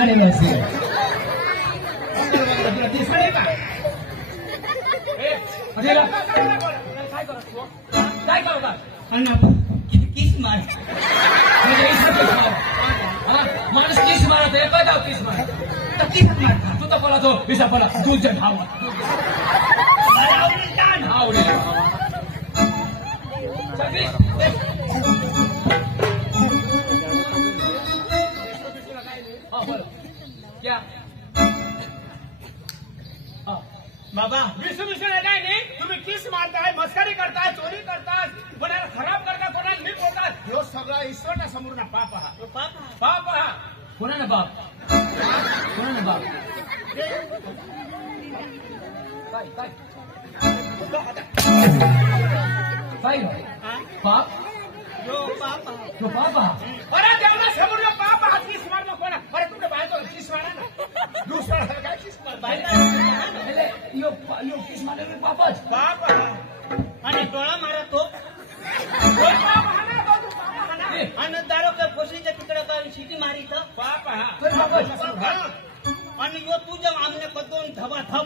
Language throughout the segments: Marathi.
गाडी नसते काय करतात किस मार माणूस किस मारत आहे काय किस मार किस मार तू तर बोला तो विसा बोला तुझ्या भावा आवडेल क्या बाबा विष्णू काय नाही तुम्ही किस मारताय मस्करी करताय चोरी करताय कोणाला खराब करता कोणाला नीट बोलतात ह्यो सगळा ईश्वरच्या समोर ना पाप हा पाप हा कोणाला बाप कोणाला बाप काय बाप जो पाप तो बाप हा अरे देवला समोर पाप हा किस मारणं कोणा अरे तुमच्या बायको किस मारा ना दुसरा काय किस मार यो किस मारे बापच पाप हा आणि डोळा मारा तो आणि दारो का फशीच्या तिकडे काय शिटी मारी तर पाप हा आणि यो तुझ्या आमने कदोन धबा धब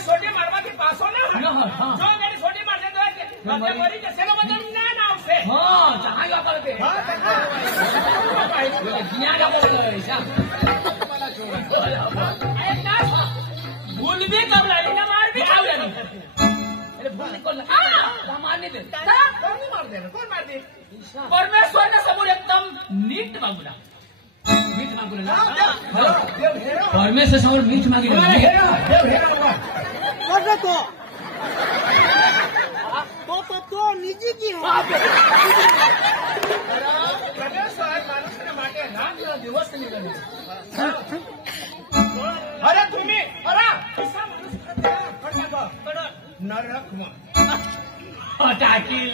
सोटी मारवाती पासो ना जो मेरी सोटी मारते तो मरी के सेलो बदल ना नाव से हां चांगला करते ज्ञान भूल भी कब लाई ना मार भी कब लाई अरे भूल कौन मारने दे कोण मार दे परमेश्वर ने समोर एकदम नीट मागूला मीठ मागूला ना परमेश्वर समोर मीठ मागितलं तो निजी की दिवस निघाले अरे तुम्ही नरक टाकील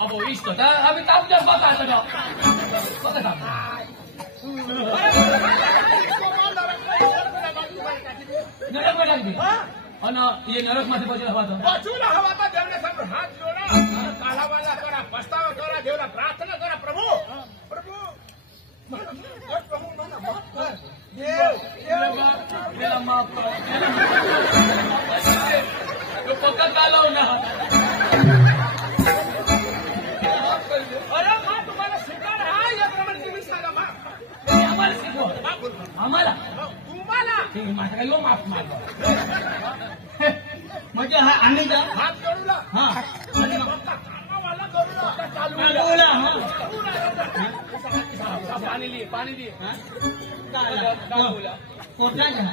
अब इस्तो त अब काम जस बताएको छ कता नरकमा राखिदिए अनि यो नरकमा चाहिँ बजेर हवा त बचुला हवा त देवले सब हात जोडा कालावाला करा पस्तावा करा देवला प्रार्थना करा प्रभु प्रभु प्रभु माना माफ कर देव मेरा माफ कर यो पक्का काला होना अरे मां तुम्हाला शिकवणार आहे याप्रमाणे तुम्ही सांगा माफ आम्हाला शिकवा आम्हाला तुम्हाला माझा काय माफ मागवा म्हणजे हा आनंद हात जोडूला हा आणि पक्का कामावाला करूला चालूला हा पाणी लिए चालूला कोठा जहा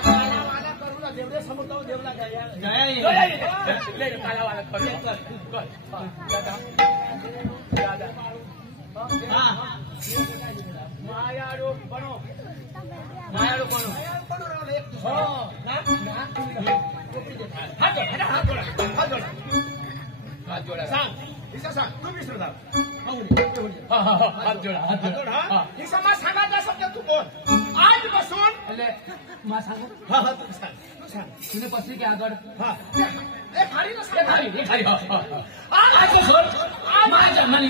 कालावाला करूला देवले समोर जाऊ देवला जया ले कालावाला करू कर दादा हा मायाडो बनो मायाडो कोण हो ना हात जोडा सांग हिसा सांग तू विसरू जा हात जोडा हिसा मा सांगायचा शब्द तू बोल आज बसून એટલે માં सांगू हा तू सांग तुने पसली की આગળ हा ए खाली ना सांग ખાલી आज सोड माझ्या मनी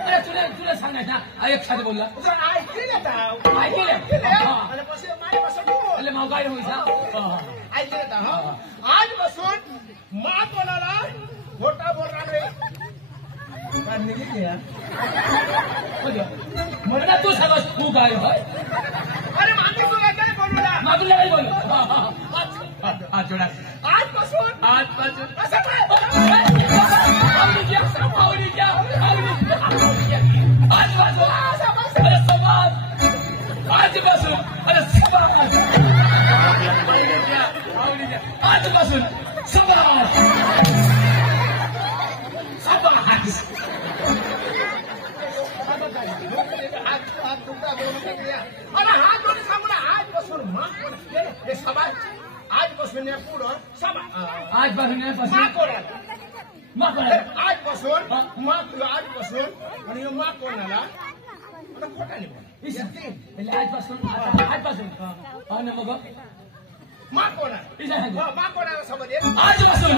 अरे तुला सांगायचं ना एक साथ बोलला तुझं ऐकलं का ऐकलं आणि बसून माय बसून बोल એટલે माव काय होईसा ऐकलं का आज बसून मा कोणाला खोटा बोलणार रे म्हणला तू सांगस तू काय होय अरे मामी तुला काय बोलूला मागून नाही बोल हात जोडा आजपासून असं काय आजपासून अरे हात जोडून सांगू ना आजपासून हे समाज आजपासून पुढं समाज आजपासून आजपासून आजपासून आणि मा कोणाला खोटा नाही आजपासून हो ना मग मा कोणा मा कोणाला समज येत आजपासून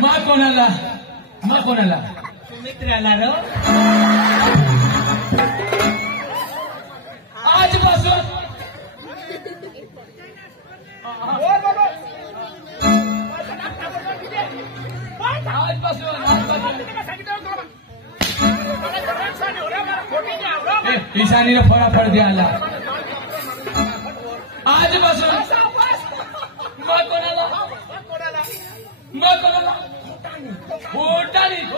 मा कोणाला मित्राला रो आजपासून ईशानीला फळाफळ द्यायला आजपासून मग कोणाला खोटानी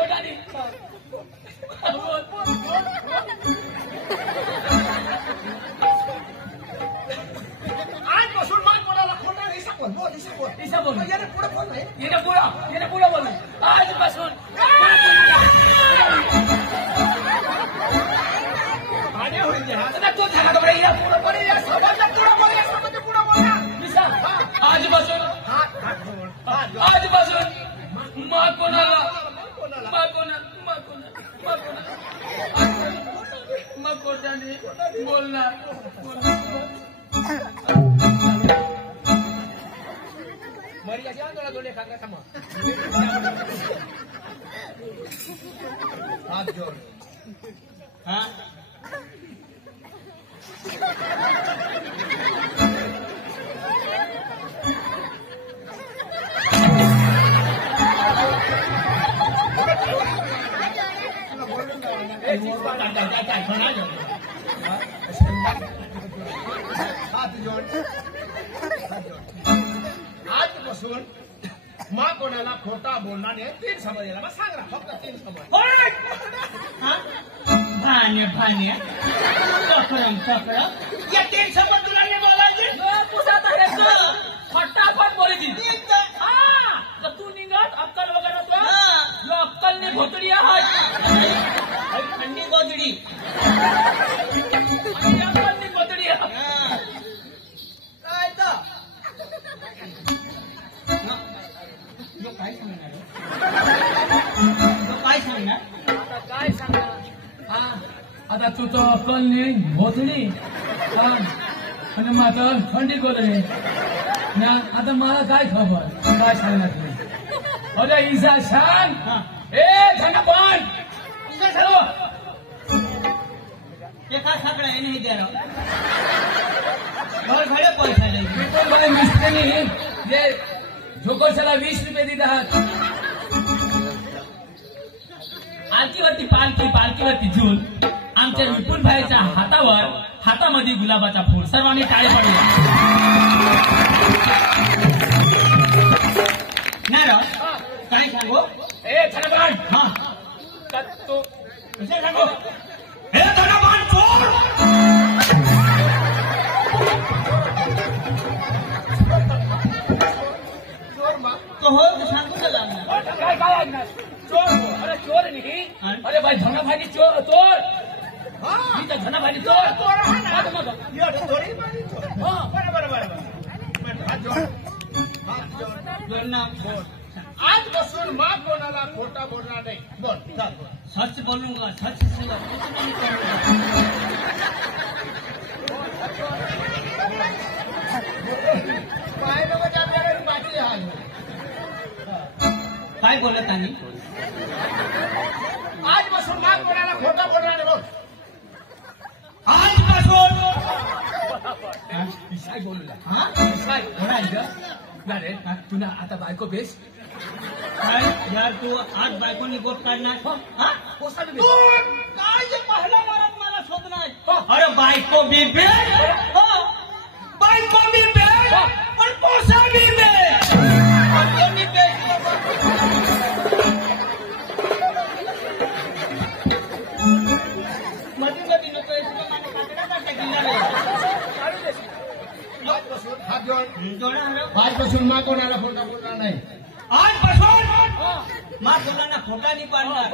आजपासून मा कोणाला खोटा बोल येणे पुढं बोल आजपासून आजपासून मा कोणाला मग कोणाने बोलणार हात जोड हाँ आजपासून मा कोणाला खोटा बोलणार नाही 3 समज याला सांग ना फक्त 3 समज भान्य चक्रम या 3 समज तुला नाही बोलायचे फटाफट बोलायची तर तू निघत अक्कल वगैरे तो अक्कलने भोतडी आहात थंडी गोदडी अक्कलने भोतडी आहात काय सांगणार आता तू तो अक्कलने भोतडी आणि माता थंडी गोदडी ना आता मला काय खबर काय सांगणार तुम्ही अरे ईसा शान ए धनपान ईसा सर्व एका साकडा हे नाही द्या घर घडे पैसा नाही मला मिस्त्री जे झोकोशाला 20 रुपये देत आहात आरतीवरती पालखीवरती झूल आमच्या विपुल भाईच्या हातामध्ये गुलाबाचा फूल सर्वांनी टाळे पडले नाही रो काय सांगू ए धनपान हा तो कसे सांगू हे धनपान चोर तो हो तो सांगू का लागणार काय ऐकणार चोर अरे चोर नाही अरे भाई धनाभाई चोर मी तर धनाभाई चोर आजपासून मा कोणाला खोटा बोलणार नाही बोल चाल सच बोलूंगा सच से कुछ नहीं करूंगा पाहिलं म्हणजे आपल्याला बाकी हाल काय बोलत आणि आजपासून मा कोणाला खोटा बोलणार नाही बोल आजपासून इसाई बोलला हा इसाई बोलायचं रे तुला आता बायको बेस काय यार तू आज बायकोनी गोप काढणार हा तू काय जे पहिला मारत मला शोधणार अरे बायको बी बेड बायको बी बेड पण पोसा बी बेड दोन्ही बेड मध्ये नको आजपासून हात जोड जोडा आजपासून मा कोणाला खोटा बोलणार नाही आजपासून मा बोलांना खोटा नाही पाडणार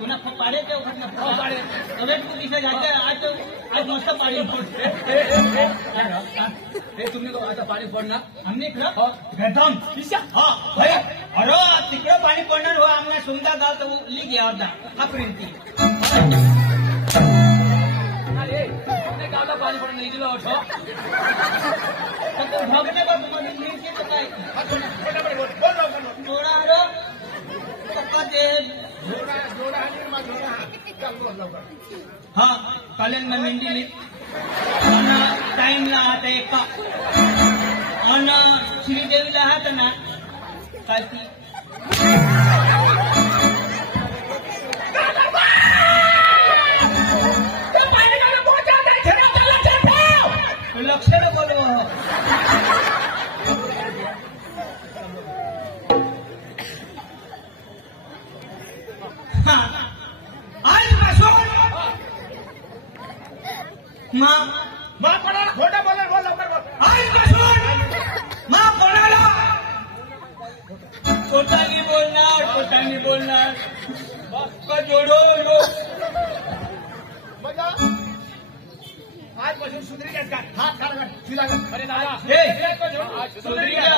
तुला पाडे ते पाडे હવે તું दिशा जाते आज मस्त पाडी हे तुम्ही आता पाणी पडणार हमने खरं वेतन ईशा हा भाई अरे तिकडं पाणी पडणार हो आम्हाला सुंदर गाव तर लिग या होता अप्रिंटी गावला पाणी पडून नाही दिलं होतं भगने बघ मिरची तर काय जोडा हरो पक्का दे हा चालेल ना मेंढी टाइमला आता एका अन श्रीदेवीला आहात ना काय ती लक्ष न करू आजपासून मला कोणाला खोटं बोलायला बोल लवकर बोल. आजपासून कोणाला खोटानी बोलणार का जोडो बघा आजपासून सुधरी घ्यास का हात काढा शिला अरे दादा सुधरी घ्या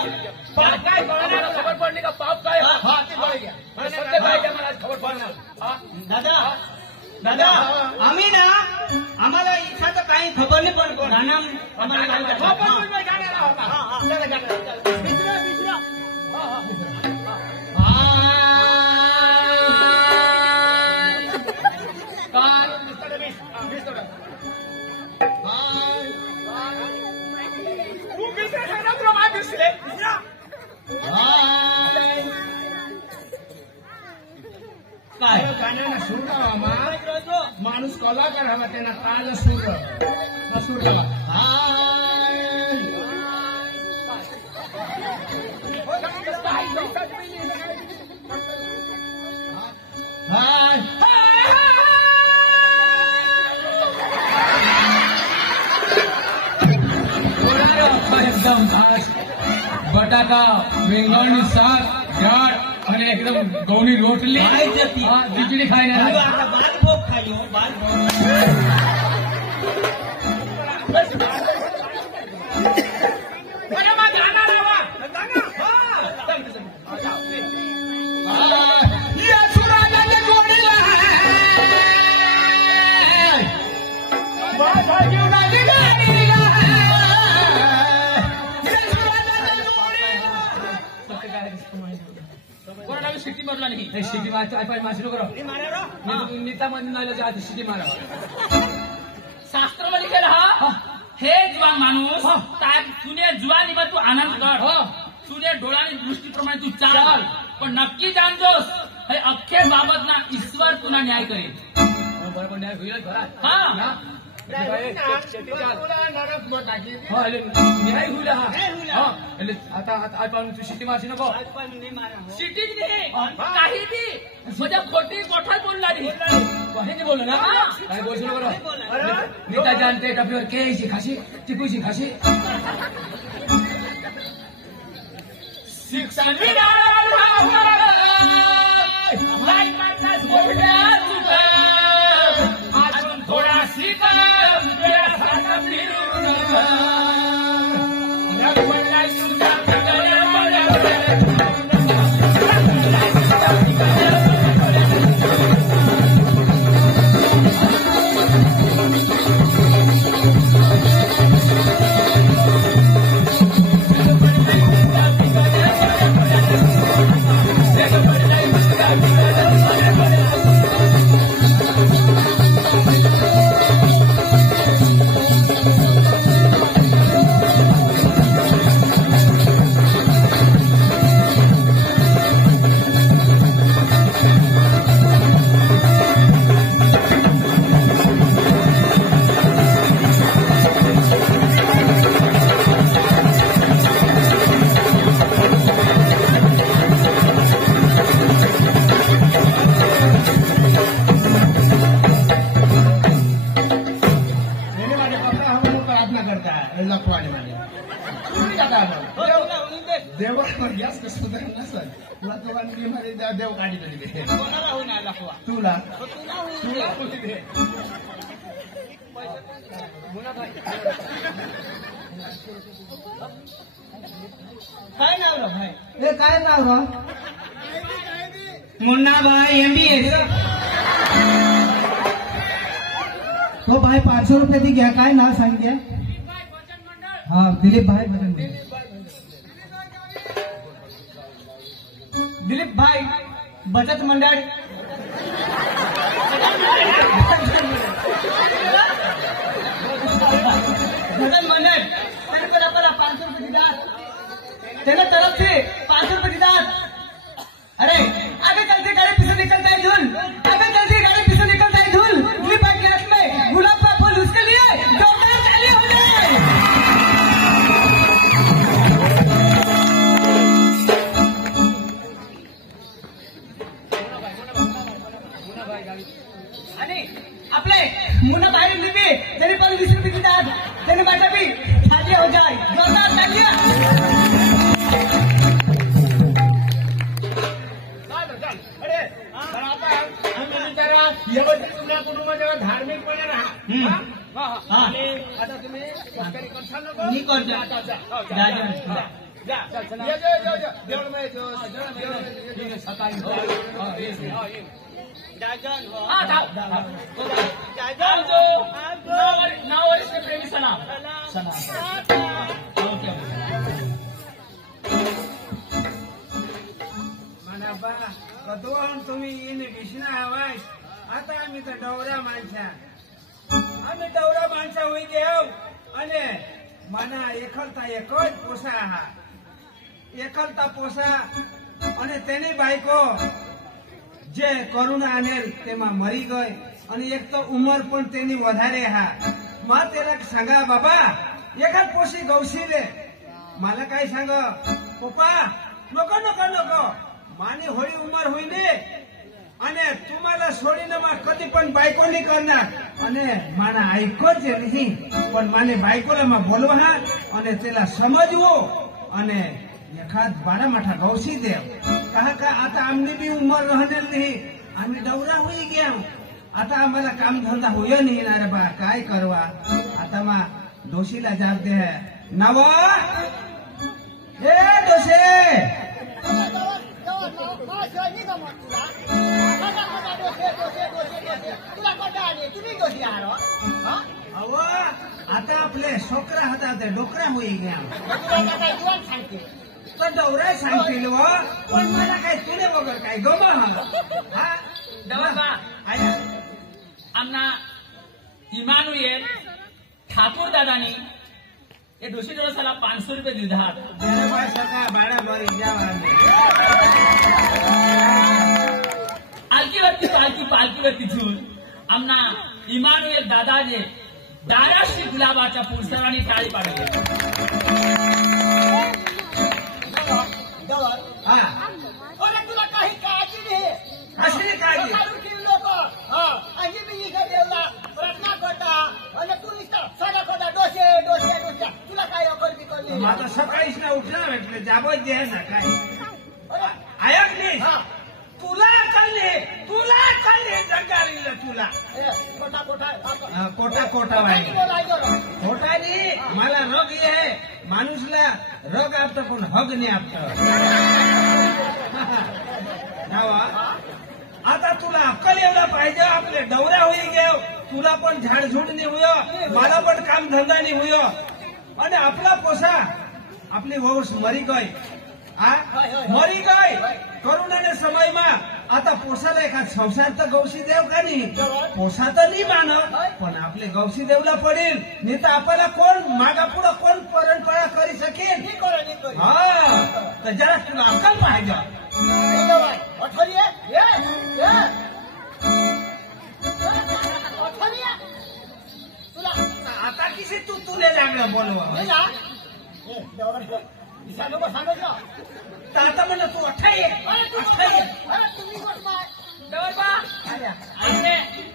पाप काय कोणाला खबर पडली का पाप काय हा ते बघा सत्य पाहिजे मला खबर पडणार दादा आम्ही ना आम्हाला इच्छाचं काही खबर नाही पण राणा आम्हाला काय गाण्याला सूर लावा माणूस कलाकार हवा त्यांना ताल सूर सूर एकदम खास बटाका वेंगणनी साग डाळ आणि एकदम गवणी रोटली खिचडी खायला बालभोग खायो बालभोग शिटी मारला नाही शिटी मारची नको नीता मध्ये शिटी मारा शास्त्रामध्ये केलं हा हे जुवान माणूस तुने जुवानीमा तू आनंद कर तुझ्या डोळ्याने दृष्टीप्रमाणे तू चाल पण नक्की जाणतोस हे अख्खे बाबत ना ईश्वर तुला न्याय करेल बरोबर न्याय होईल घरात हा न्याय होईल आता आजपासून तू शिटी मारशी नको सिटीत नाही काही बी माझ्या खोटी गोठात बोलणार काही बोललो ना काय बोलू नको नीता जानते टपलीवर केळीची खाशी टिपूची खाशी अजून थोडा शिका देव काढी कोणाला होऊन आला तुला काय नाव रा भाई हे काय नाव रा मुन्ना भाई MBA तो भाई 500 रुपये दी घ्या. काय नाव सांगितलं? हा दिलीप भाई भजन मंडळ. दिलीप भाई बचत मंडळ भजन मंडळ तेरे पर 500 रुपये दीदार तेरे तरफ से 500 रुपये दीदार. अरे आगे चलते गाड़ी पीछे निकलता है धूल, आगे चलते गाड़ी पीछे निकलता है धूल. दिलीप भाई के हाथ में गुलाब का फूल, उसके लिए जोरदार ताली हो जाए. आणि आपले मुन्ना भाई लिपी तेरे पर 20 रुपये की दाद तेरे बाटा भी ताली हो जाए. जोरदार तालियां. अरे पण आता आम्ही विचारा व्यवस्थित तुमच्या कुटुंबाच्या धार्मिकपणे राहा. हा. आणि आता तुम्ही मस्करी करशाल नको. मी करतो. जा, जा, जा. जा, जा, जा. जा, चल, ये, ये, ये. देवळमध्ये जो, देवळमध्ये सकाळी हा जाओ नौ वर्ष से प्रेमी सलाम ओके. म्हणा बा कधोन तुम्ही इन विष्णा हवाय. आता आम्ही तर डवरा माणसा होई देव અને માના એકલતા એક જ પોસા હા. એકલતા પોસા અને તેની બાઈકો જે કરુણા આનેલ તેમાં મરી ગઈ અને એક તો ઉંમર પણ તેની વધારે હા. માં તેના सांगा बाबा एखाद पोशी गौशी रे मला काय सांग पप्पा नको नको नको मानी होळी उमर होईने અને तुम्हाला सोडीने માં કદી પણ બાઈકો નહીં કરનાર અને માના આઈકો જ નહીં પણ માને બાઈકોલા માં બોલવા અને તેલા સમજવો અને एखाद 12 माठा गौशी देव कहा का आता आमने भी उमर रहणार नाही. आम्ही डवरा होई गया. आता आम्हाला काम धंदा होय नाही ना रे बा. काय करवा आता मा दोषीला जाब दे है नवा ए दोषे अव आता आपले छोकरा होता ते डोकरा होई गया. तर डवरा सांगतील व पण मला काय तुले वगैरे काय गमळ हा डवरबा आमना इमानुएल ठाकूर दादानी ये दोषी दिवसाला 500 रुपये दिधार. सका बाळा बरी जावा पालखीवरती ठेवून आमना इमानुएल दादाने 1200 गुलाबाच्या पुरसरांनी टाळी पाडली. हा अरे तुला काही काळजी नाही. असली काळजी लोक आणि मी इकडे देवला रत्ना करता आणि तू निसता सडा खोदा डोसे डोसे डोसे तुला काय अकल बिकल आता सकाळीच ना उठला म्हटलं जाबच दे ना काय ऐक नाही तुला चालले जगारीला तुला कोटा कोटा वाणी खोटा नाही. मला रग ये माणूसला रग आपतं पण हग नाही आपतं. आता तुला अक्कल एवढा पाहिजे. आपले डवऱ्या होई गेव तुला पण झाडझुड नाही होय मला पण काम धंदा नाही होय आणि आपला पोसा आपली वंश मरी गई मरी गई करुणाने समयમાં आता पोसाला एका संसार तर गौशी देव का नाही पोसा तर नाही मानव पण आपले गौशी देवला पडेल नाही तर आपल्याला कोण मागापुढं कोण परंपरा करी शकेल. हा तर जरा तुला अक्कल पाहिजे. आता किसी तू तुले लागलं बोलवा आता म्हणलं तू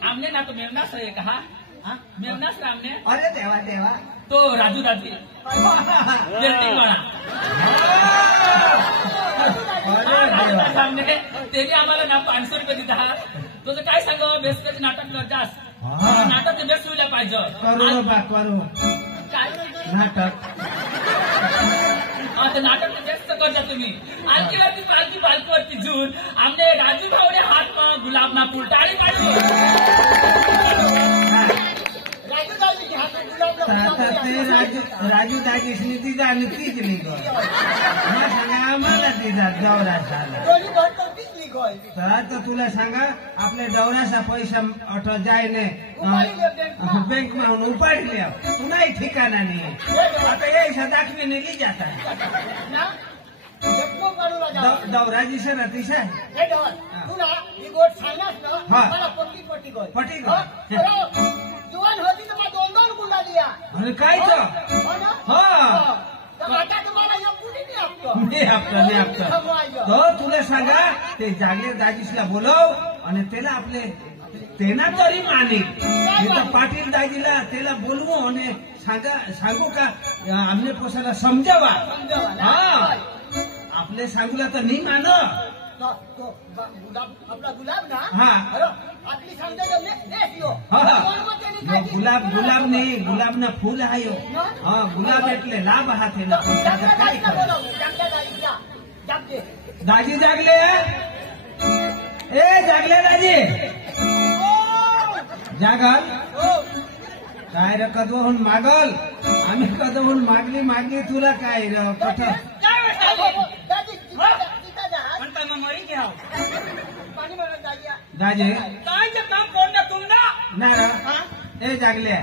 हमने ना तो मेमनास रहे कहा मेमनास हमने अरे देवा देवा तो राजू दादी पेंटिंग वाला हमने ते आम्हाला ना 500 रुपये दिला. तुझं काय सांगावं बेसकरी नाटक जास नाटक ते बेस्ट होईल पाहिजे. करू काय नाटक नाटक जास्त करता तुम्ही आणखी बालकीवरती जून आमने राजू भाऊने हात गुलाबना फूल टाळी काढलो आता ते राजू दाजीसनी तिचा आणि तीच निघो सांगा आम्हाला तिचा दौरा झाला तर तुला सांगा आपल्या दौऱ्याचा पैसा अठ जायने बँक माहून उपाडले तुलाही ठिकाणा नाही आता यायचा दाखवी नेली जाता दौरा दिसे ना तिसा पटी गो अरे काय तो तो तुला सांगा ते जागीर दाजीसला बोलव आणि त्याला आपले तेना तरी मानिक पाटील दाजीला त्याला बोलवू आणि सांगू का आमने पोसाला समजावा हा आपले सांगूला तर नाही मान आपला गुलाब ना हा आपली समजा गुलाब नाही गुलाब ना फूल आहे हा गुलाब એટલે લાભ હાથે ના दाजी जागले ए जागले दाजी जागल काय रे कदवहून मागल आम्ही कदवहून मागली तुला काय रे कठ मरी घ्या दाजी काय काम कोण तुमना ना ए जागले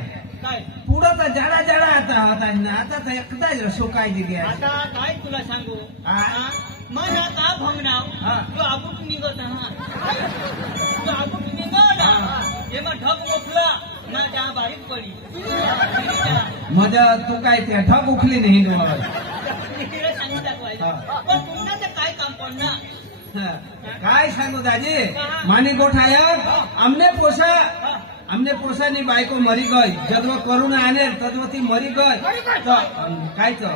काय पुढं तर जडा आता होता आता तर एकदाच सुकाय दिली आता काय तुला सांगू मन आता भंगनाव तो आबूट निघत तो आबूट निघत एमा ढग मोठला ना त्या बारीक पडी मजा तू काय ते ढग उखली नाही सांगू दाखवायचं पण तुमना ते काय काम पडना काय सांगू दाजी मानी गोठाया आमने पोसानी बायको मरी गई जदव करुणा आने तदव ती मरी गई तो काय तो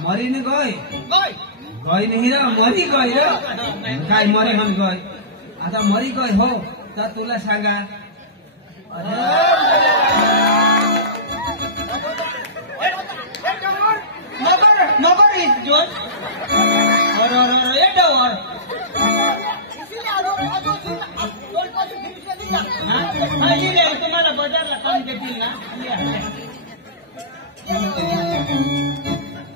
मरी ने गई नहीं रे मरी गई रे काय मरी हम गई आता मरी गई हो तर तुला सांगा नगर जोन तुम्हाला बाजारला काम देतील ना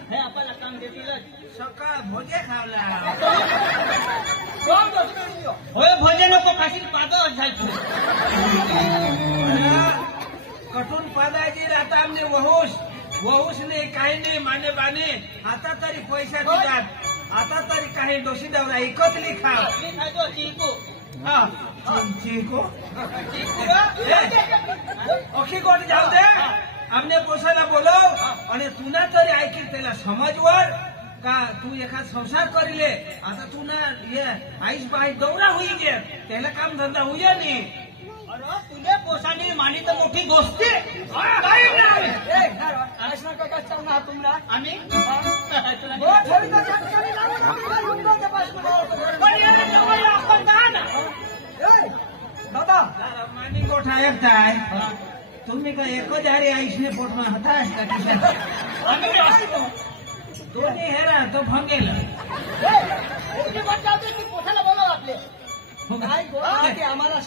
हे आपल्याला काम देतीलच सकाळ भोजे खावला होय भोजे नको काशी पादळ जायचं कठून पादायची आता आमने वहुस ने काही नाही माने बाने आता तरी पैसा दिलात आता तरी काही डोशी दवरा एकतली खाव चिंकू हा चिंकू अखी कोट जाऊ दे आमने पोसायला बोलव आणि तुला तरी ऐकील त्याला समजवर का तू एखाद संसार करिले आता तू ना ये आईस बाई दौरा होई गे त्याला काम धंदा होईया नाही अरे तुझे पोसानी मानी तर मोठी दोस्ती आम्ही दादा मानी गोठा एकटाय तुम्ही का एको जारी आईसने पोटमा हताश का दोन्ही हेरा तो भंगेल पोठाला बोलव आपले आम्हाला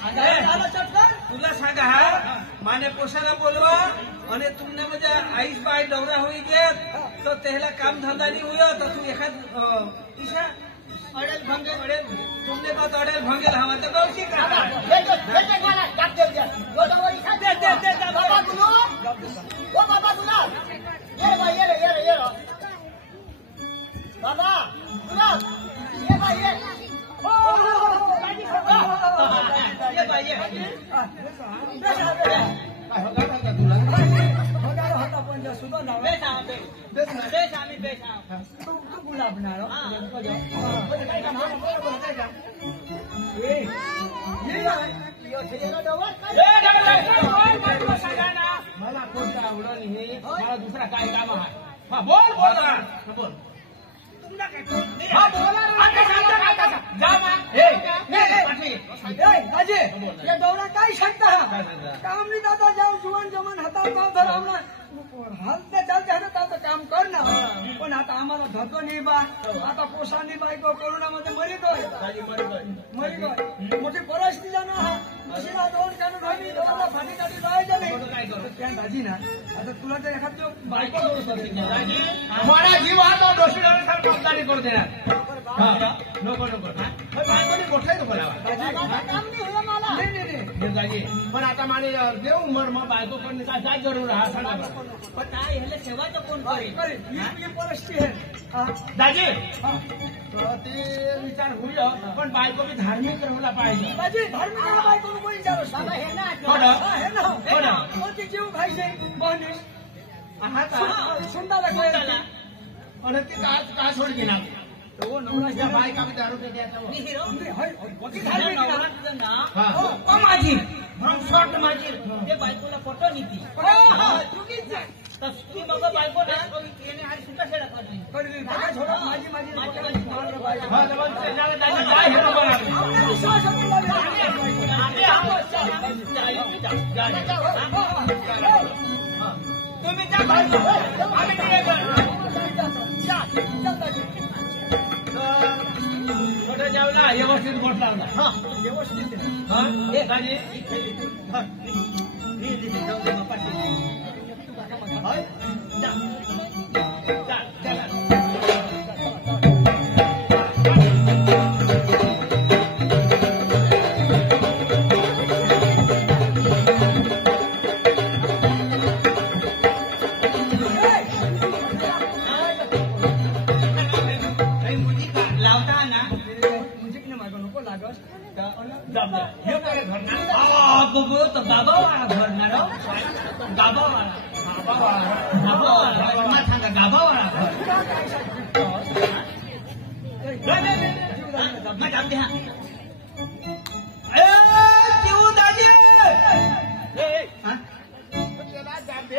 तुला सांगा हा माने पोसाला बोलवा आणि तुमने म्हणजे आईस बाई दौरा होई गे तो त्याला काम धंदा नाही हुयो तर तू एखाद ईशा अडेल भंगेल तुमने बात अडेल भंगेल हवा तर गौशी का बाबा गुलाब ये भाई ये मला कोणता आवडलं हे मला दुसरा काय काम आहे बोल बोल बोल ये दौरा काय शकता कामनी दादा जाऊ जुवान जमान हाता काम धर हमना हालते चालते है ना काम करना पण आता आम्हाला धरतो नाही बा आता पोसानी बायको कोरोनामध्ये मरितोय मोठी परिस्थिती जाणं हा मशीला दोन काढून राहिली दोघांना फाटी काढी राहायचं नाही त्या दाजी ना आता तुला तर एखाद बायको करू शकते मला जीव हा तो दोषी सारखं आमदारी करू देणार नको बायकोनी गोठलाय नको नाही पण आता माने देऊ मग बायको पण काय जरूर हा सांगा पण काय ह्याला सेवाचं कोण करेल ही परिस्थिती आहे दाजी ते विचार होईल पण बायको बी धार्मिक राहला पाहिजे दाजी धार्मिक बायको कोण विचारू कोणती जीव खायचे बहिणी सुंदर आणि ती का सोड घेणार तो नवरा बायका दारू द्यायचा माझी म्हणून शॉर्ट माझी ते बायकोला पटो नीती तशी मग बायको येणे आणि सुद्धा शेडा काढली तुम्ही मोठं जेवला व्यवस्थित मोठला व्यवस्थित लावता ना मुझे मागं नको लागत हे काय घरणार बघू तर गाबावाळा घरणार गाबावाळा सांगा गाबावाळा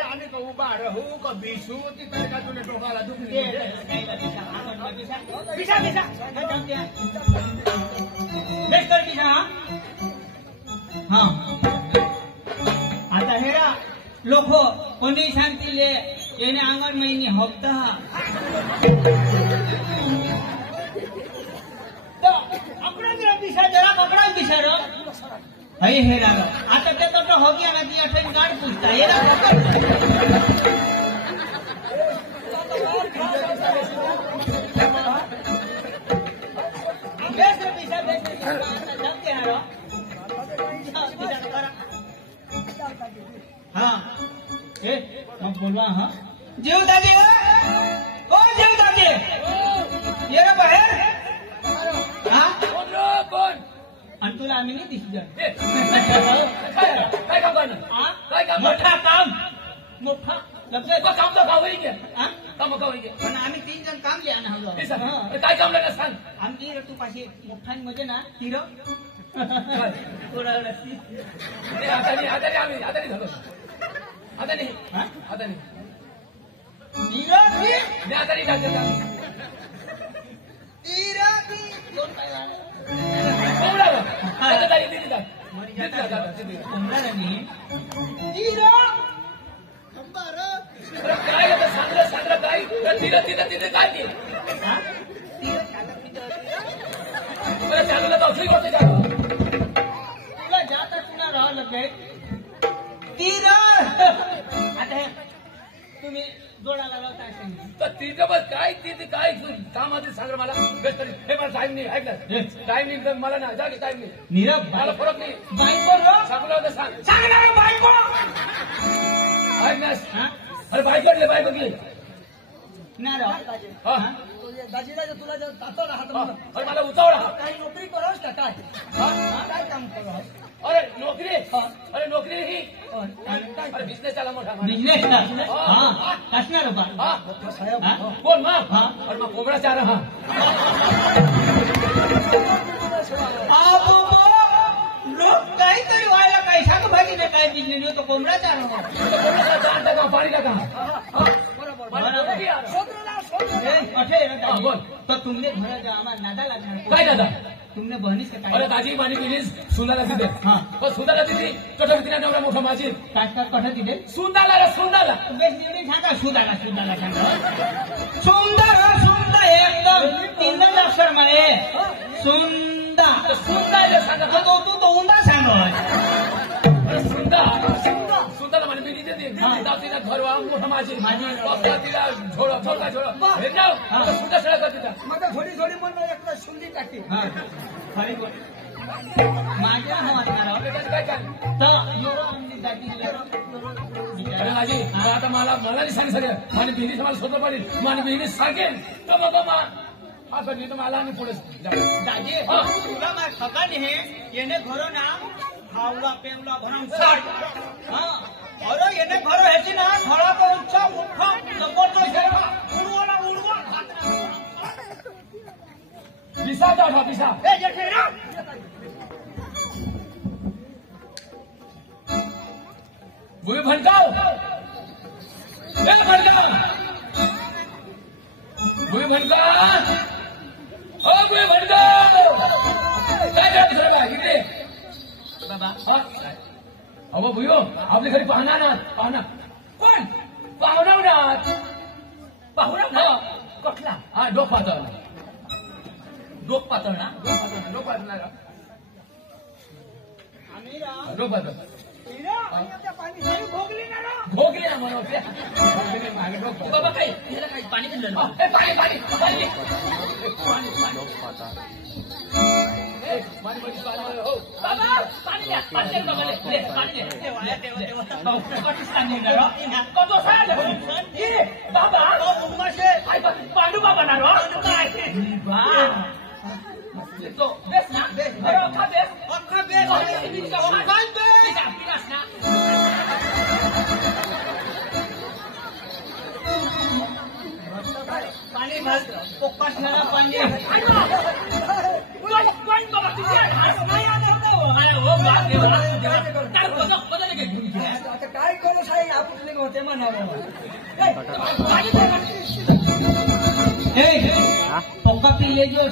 आणि का उभा राहू का बिसू तिकडे का तुला डोकाला दुखली हा आता हेरा लोक कोणी सांगतील येणे अंगण महिने हप्ता दिशा जरा पकडा दिशा हे हेरा आता ते तर होगी ना ती अठ्ठावीस गाड पुसता हा मग बोलवा हा जेव दादी ओ जेव दादी ये रे बाहेर हा कोण आणि तुला आम्ही नाही दिसत काय काम करणं काय काम मोठा काम मोठा काम तर गावही घ्या हा काम गावही घ्या पण आम्ही 3 जण काम लिहा ना काय काम लागलं सांग आमची तू पाशी मोठ्यांमध्ये ना तीर आतानी झालो आतानी आतानी मी आतानी काय सांगलं काय तिथं तिथं तिथे काय ते चालूला औषधी गोष्ट तुला जाता तुला राहावं तीर आता हे तुम्ही जोडाला लावता तर तिथं बस काय तिथे काय काम आधी सांग मला बेस्ट हे मला टाइम नाही ऐकलं टाइम नाही मला ना जा टाइम नाही नीरव मला फरक नाही बायको सांगलं होतं सांग सांगणार बायको अरे बायकडले बायको की दाजीला तुला जातो राहतो अरे मला उचावळा काही नोकरी करोस का काय काय काम करो अरे नोकरी ही अरे बिझनेस आला मोठा बिझनेस असणार कोण मग अरे मग कोबरा चार हा लोक काहीतरी व्हायला काही शाकभाजी नाही काय बिझनेस होतो कोंबडा चार पाणी का बोल तर तुम्ही घरात आम्हाला नादा लागणार काय दादा तुमने बहिणीच अरे काय दाजी माझी बहिणी सुंदाला तिथे हा. पण सुंदाला तिथे कठोर तिला नवरा मोठा माझी काय कठं तिथे सुंदाला बेस निवडी सांगा सुदाला सांगा सुंदर एकदम 3 अक्षर मळे सुंदर सुंदाला सांगा तू तो उंदा सांग सुंदाला म्हणे मी तिथे तिला घर मोठा माझी तिला झोडा हे जाऊ सुंदर सळा कर तिला माझा थोडी थोडी म्हणून एकदा शुंदी टाकी खरी गोष्ट. माझ्या काय काय अरे माझी आता मला नाही सांग सगळं माझी बहिणीच मला स्वतः पाहिजे माझी बहिणी सांगेन तर बाबा हा कधी तर मला आणि पुढे दाजी तुला माझ्या सकाळी हे येणे घरो ना खावला पेवला भरून साठ अरे येणे घरो ह्याची ना फळा करून चाव उठा जबरदस्त उडवा पिसा दाखवा पिसा ए जेठे ना गुळी भणकाव गुळी भणकाव हो गुळी भणकाव काय करायचं सर काय किती बाबा अहो भुयो आपल्या घरी पाहुणा कोण पाहुणा कुठला हा डोक पातळ डोक पातळ ना डोक पातळ आम्ही रा डोक पातळ भोगली ना रा भोगली ना म्हणून मागे डोक बाबा काय ह्याला काय पाणी पिलं हो बाबा पाणी द्या पाणी द्या बाबा ले पाणी दे वाया देवा पाकिस्तानी ना कदो साहेब बाबा उम्माशे पांडू बाबा ना रो काय बा तो बेस ना अरे अख्खा बेस पिनास ना पाणी घाल पोकास ना पाणी कोण बाबा तुझे नाही आलं हो आता काय करू साहेब आपण होते म्हणावं पोका पिले जो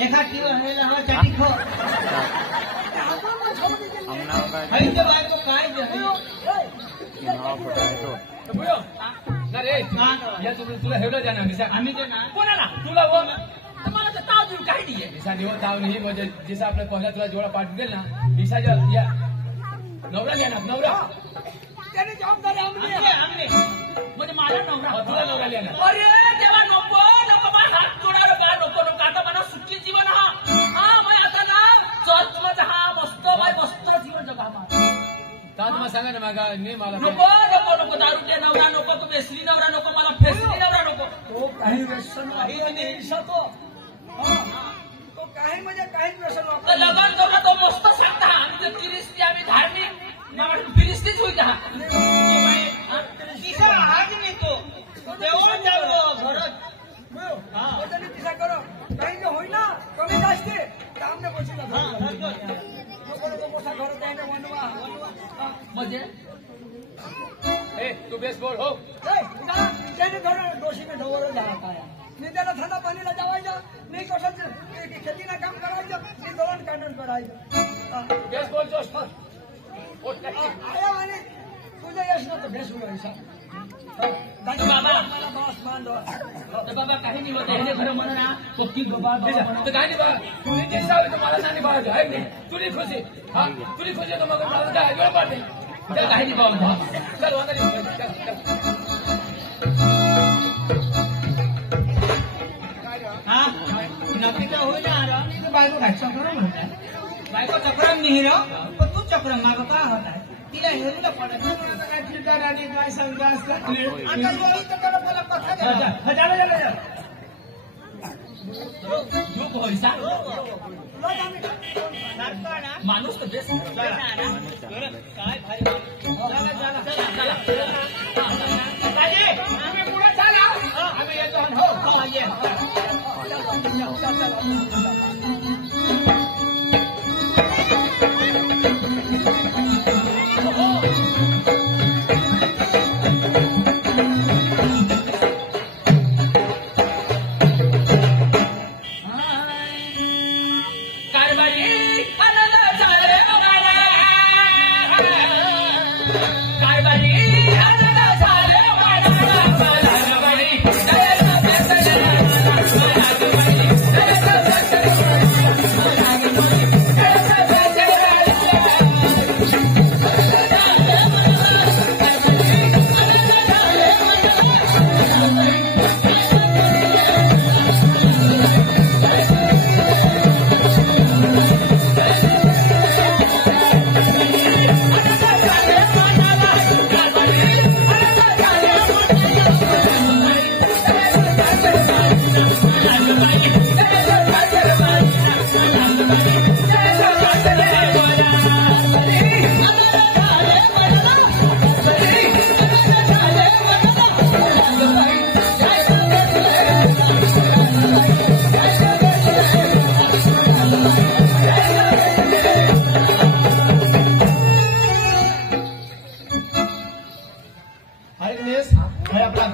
एका चाटी खो बायको काय रे या तुला हेवलं जाणार दिसा आम्ही ते ना कोणाला तुला व मला तर ताव देऊन काही नाही दिसा देव ताव नाही म्हणजे जसं आपल्या पहिला तुला जोडा पाठ देईल ना दिसाच्या या नवरा घेणार नवरा त्याने जबाबदारी आम्ही आमने म्हणजे माझा नवरा तुला नवरा लिहाणार अरे तेव्हा नको माझा हात तोडायला गेला नको आता मला सुट्टी जीवन हा मग आता ना चर्च मध्ये हा मस्त जीवन जगा ताज मला सांगा ना मागा नाही मला नको दारू ते नवरा नको तो बेसली नवरा नको मला फेसली नवरा नको तो काही व्यसन तो काही म्हणजे काहीच व्यसन तर लग्न करून तो मस्त सांगता आमचं किरिस्ती आम्ही धार्मिक फिरिस्तीच होईल हा आज मी तो तेव्हा जाऊ घरात तिसा करो काही होईना कमी जास्ती आमने बसला मोठा घर त्याने बनवा म्हणजे तू बेस बोल हो त्याने घर दोषीने ढोवर झाला काय मी त्याला थंड पाणीला जावायचं मी कसं शेतीला काम करायचं मी दळण काढून करायचं बेस बोल जोश आया म्हणे तुझं यश नव्हतं बेस व्हायचा बाबा काही नाही होते हे घर म्हणा ना पक्की बाबा तर काय नाही बा तुला जे सांगितलं मला नाही बाळायचं आहे नाही तुझी खुशी हा तुझी खुशी तर मग मला काय वेळ पाडते काही नाही बाबा चल वांदा हा नपिका होईना बायको घायचा करू म्हणतात बायको चक्रम नाही रो पण तू चक्रम माग का होता तिला हेरूला पडत काय फिल्टर आणि काय सांगा असतात आता जोडी तर त्याला मला कथा द्या जो पैसा माणूस तर बेस्ट काय भारी आम्ही पुढे चाला आम्ही येतो हो ये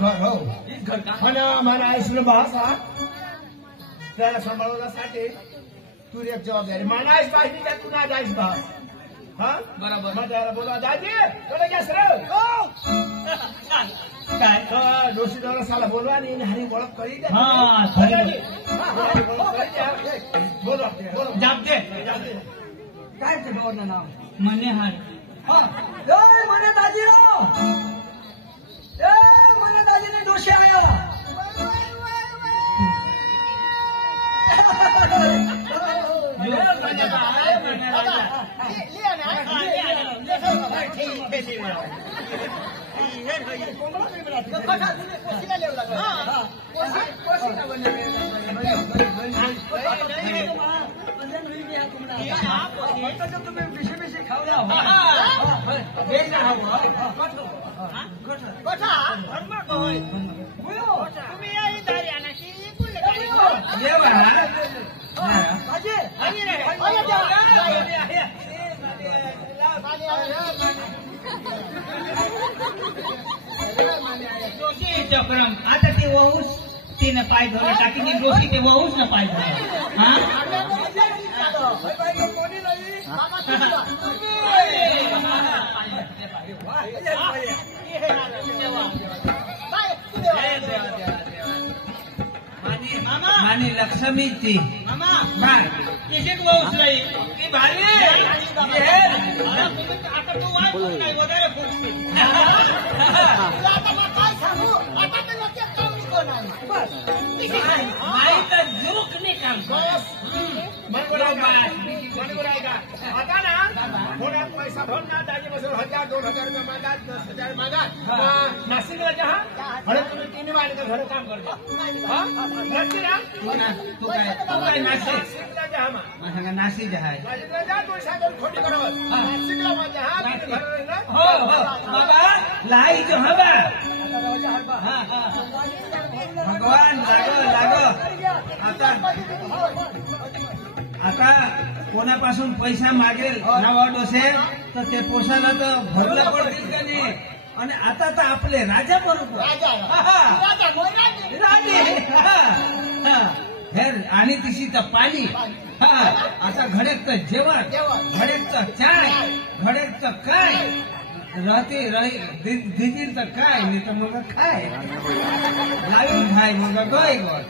घर हो हीच घर का पण मला आयुष्य भाषा त्याला सांभाळण्यासाठी तू एक जबाबदारी मला आईस पाहिजे का तू नाही जायस भास हा बरोबर. मग त्याला बोलवा दाजी तुला गॅस रे काय जोशी जवळ साला बोलवा आणि हरी ओळख करी द्या. हा, हरी खरी. ओळख करी द्या. बोलवा जाप दे काय ते गव्हर्नर नाव मने हार मने दाजीराव मने दाजीने डोशी आला तुम्ही बिशी बिशी खावला जोशी चक्रम आता ते वाहूस तिनं पाय धरून टाकी ती जोशी ते वाहूस न पाय धरून हा कोणी नाही आणि लक्ष्मी ती मामा काय किशीच वाहूस नाही ती भारी आता तू वाय नाही वगैरे फुटली नाही तर जोक नाही काम आता ना थोड्यात पैसा भर ना दाजी बसून 1000-2000 रुपये मागात 10,000 मागात नाशिकला जा म्हणून तुम्ही तिन्ही मालिका घर काम करता हा नक्की ना तू काय नाशिकला जा माझ्या नाशिक आहे नाशिकला जा तो सागर खोटी करावं नाशिकला माझ्या हा घर ना हो हो बाबा लाई जो हवा भगवान लागो आता कोणापासून पैसा मागेल नवा डोसे तर ते पोसाला तर भरला पडतील का नाही आणि आता तर आपले राजा बरोबर राजे हेर आणि तिशी तर पाणी हा आता घड्यात तर जेवण घड्यात तर चाय घड्यात तर काय राहते देतील तर काय नाही तर मग काय लावून खाय मग गोय गोय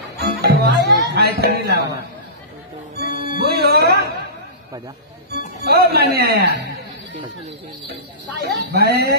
खाय तरी लावा बुई हो माने आया बाय अरे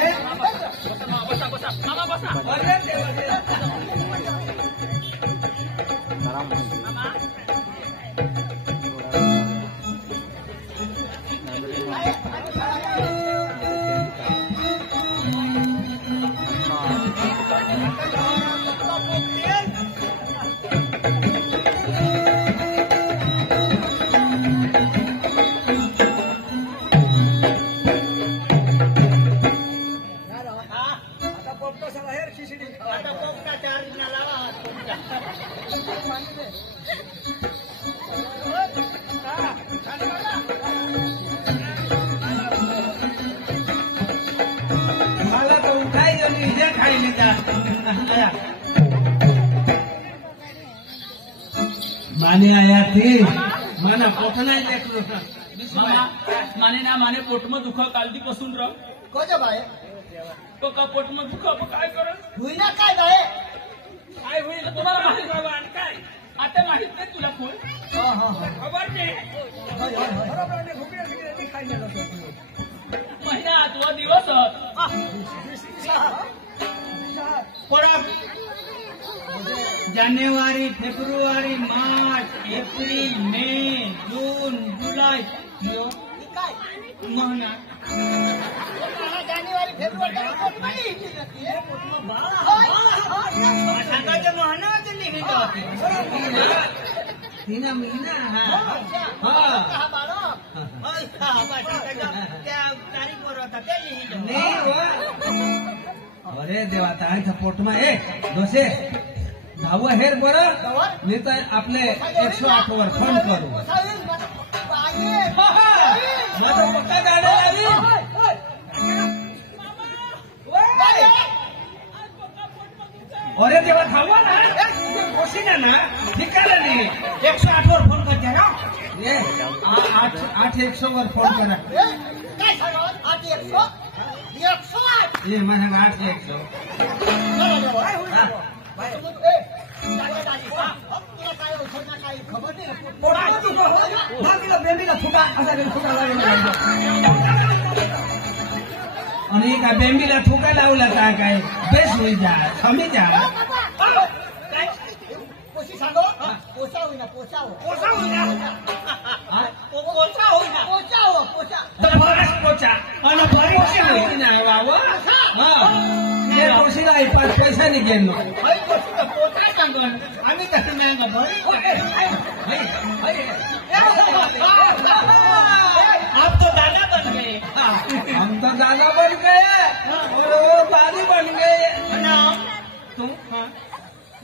आता पोपटा सगळा हेर खिचडी आता पोपटा चार्ज ना लावा मला तर उठाई आणि इथे खायली त्या माने आया ते माना पोट नाही लेकरू माने ना माने पोटમાં दुखा कालदी पासून राव कोजे बाय तो का पोटમાં दुखा काय करत हुईना काय बाय काय होईल तुम्हाला माहित बाबा आणि काय आता माहित नाही तुला कोण खबर नाही बरोबर ने भुकड्या बिकड्या खायला जातो महिना तो दिवस परत जानेवारी फेब्रुवारी मार्च एप्रिल मे जून जुलै यो काय महिना जानेवारी फेब्रुवारी सांगायचं महिना लिहिली होती तीन महिना हा त्या तारीखवर होता ते लिहिलं नाही हो. अरे देवा ताई पोटमा ए दोसे धावं हेर बरं नाही तर आपले 108 वर फोन करू पक्का गाड्या लावी अरे तेव्हा थांबवा ना कोशी ना ठिकाण नाही 108 वर फोन करते ना 8 वर फोन करा काय सांगा 108 ये माझ्या 8 बेबीला थुका असा थुका आणि का बेंबीला थुका लावला काय बेस होई जा कमी जा पोशी सांगो पोसा होईना पोसा होईना पोचा आणि परीक्षा होई ना बाबा हे कोशीला 5 पैसा नाही गेलो आम्ही कसं नाही आप तो दादा बन गए हम तो दादा बन गए वो दादी बन गए तुम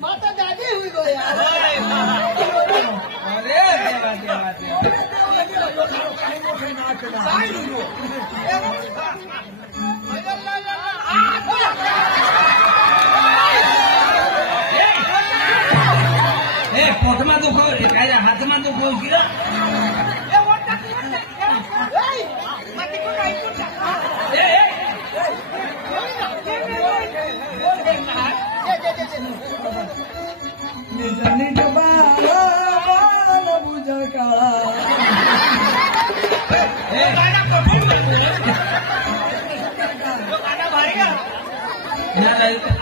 माता दादी हुई गो यार अरे देवा देवा देवा पोटमा दुखो काय हातमा दुखो गिरा निज बाळ बुज काळा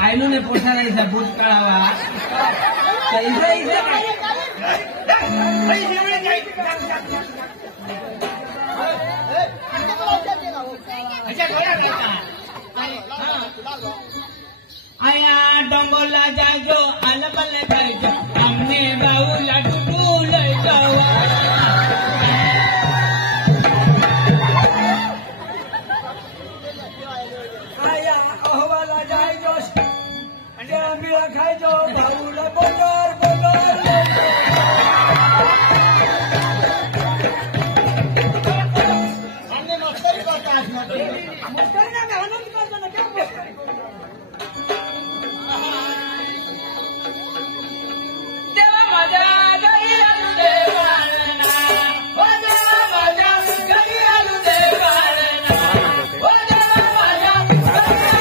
आईनो ने पोषायला भूत काढावा आया डोंगोला जायचो अलबल खायचो आमने बाऊला डुबुलायचो आया अहवाला जायचो आंबीला खायचो बाळूला बोगर आम्ही मस्करी करता मस्करी ना मेहनत करतो ना क्या देवा माझ्या घरी आलू देवाळना ओ देवा माझ्या घरी आलू देवाळना ओ देवा माझ्या घरी आलू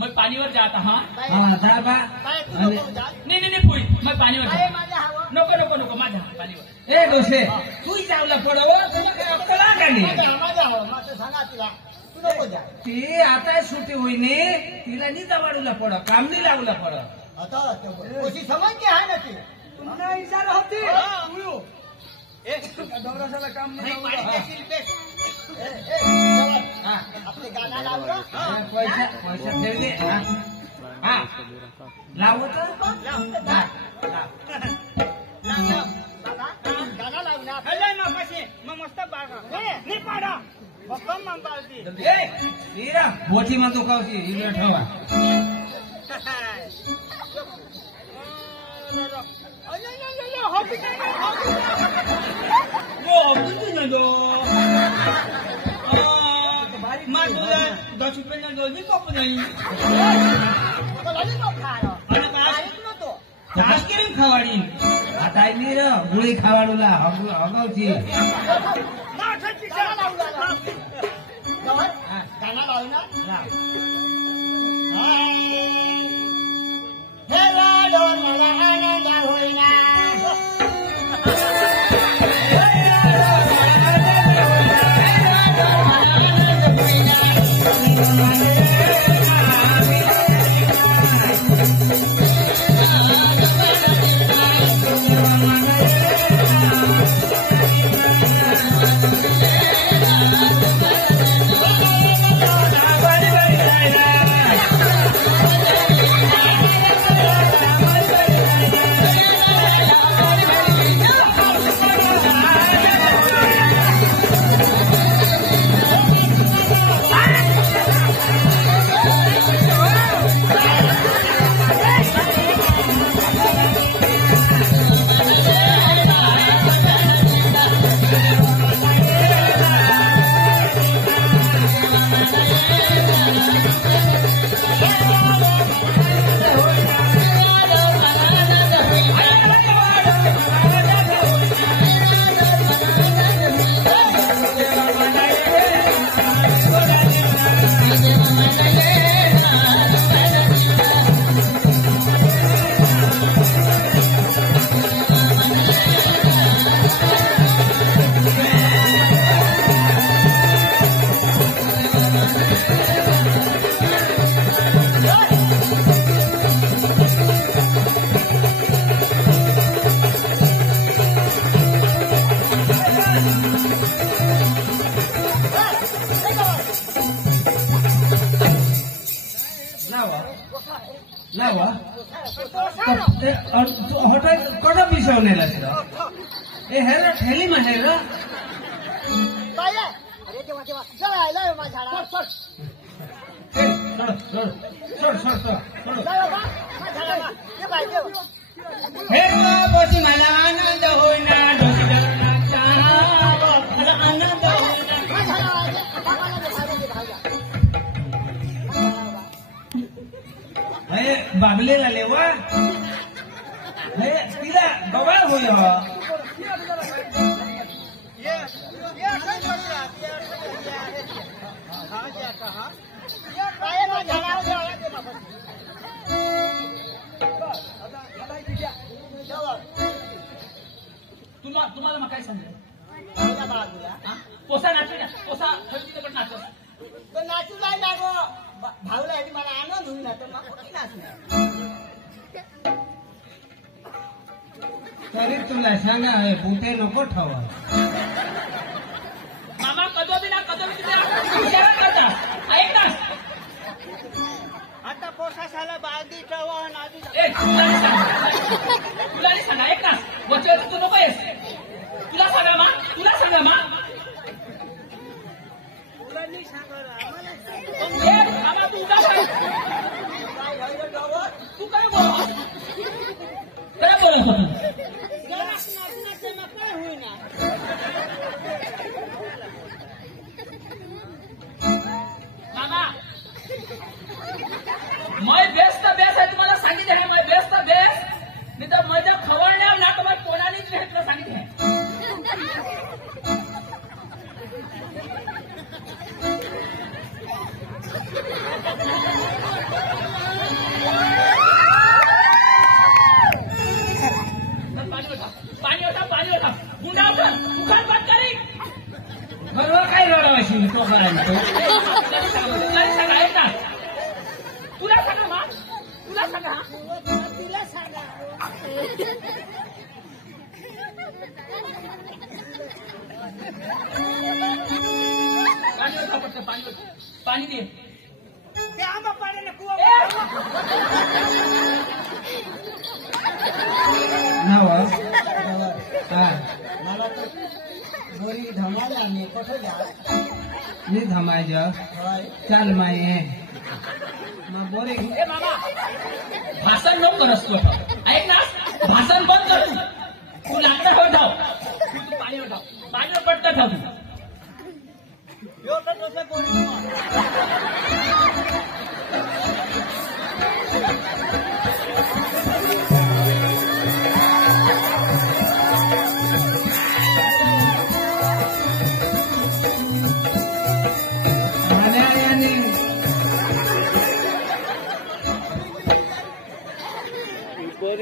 मैं पानीवर जाता हाँ दाबा नहीं नहीं नहीं फुई मैं पानीवर जाता नको नको नको माझा पानीवर ए गोसे तू चावला पडव तुला काय अक्कल आहे का नाही सांगा तिला तू नको जा ती आता सुट्टी होईने तिला नी जवाडूला पड काम नी लावला पड आता कोशी समज की आहे ना ती तुमने इशारा होती ढोराशाला काम नाही नाही, लावलं. पाणी देशील बेस. हा. आपले गाणं लावलं. पैसा ठेवले हा लावत गाणं लावलं. हलय मापाशी. मग मस्त बागा. नाही पाडा. भक्कम मांबाळती. बोटी માં તો કહું છું ઈલે ઠવા ₹10 दोन्ही कप नाही આઈસ્ક્રીમ ખાવાની આ ટાઈમી રે ગુળી ખાવાનું લા અગાઉ છે गाणं लावलं. લા हे राडोर मला आनंद होईना. લાવા હોટલ કડો પીસાવને લાગે એ હેરા થેલીમાં હેરા अरे तेव्हा तेव्हा चला लय माझ्या झाडा હેરા પછી मला आनंद होईना डोकी डरनाचा मला आनंद हे बाबलेला लेवा हे तिला गवाळ होय तुम्हाला मग काय समजेल पोसा नाचू ना पोसा खरेदी पण नाचो तो नाचू नाही लागो भाऊला मला आनंद होईल ना तर मग कुठे नाचणार तरी तुला सांगा हे बुटे नको ठेवा मामा कदोबी तुम्ही विचार करता ऐक ना आता पोसा साला बालदी ठेवा नादी तुला नाही सांगा ऐक ना वरच्या तू नको येस तुला सांगा मा तुला नाही सांगणार मामा तू उदास आहे तू काय बोल काय बोलत होता काय होईना मामा मैं बेस्ट आहे तुम्हाला सांगितलं आहे मैं बेस्ट मी तर माझ्या खवळण्या ना तर कोणानेच नाही तुला सांगितलं पाणी होता गुंडा होता दुकान बंद करी बरोबर काय लढवायची तो तुला सांगा ऐक ना तुला सांगा तुला सांगा पाणी ओढ पटकन, पाणी ओढ. पाणी दे. ते आंबा पाण्याने कुवा नाव हा मला तर बोरी धमाला मी कुठे जा मी धमायचं चाल माये मग बोरे ए मामा, भाषण नको करस तू. ऐक ना, भाषण बंद कर. तू लाकडं ठेव धाव. तू पाणी ओढ. पाणी पटकन ठेव.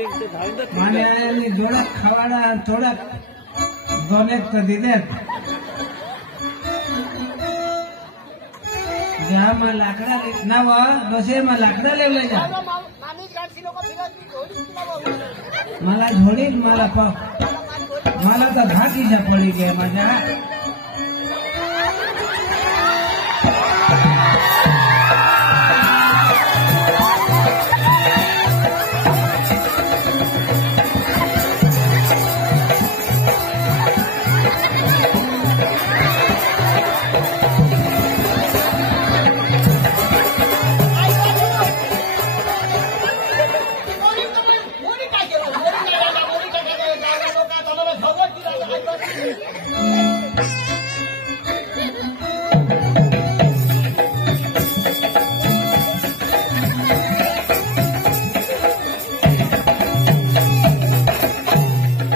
मान्याने जोडात खावाडा थोडा दोनेक तर दिलेत ज्या मग लाकडा नाव बसे मग लाकडा लेवले जा मला झोडील मला पाव मला तर घाटीच्या पडी गे माझ्या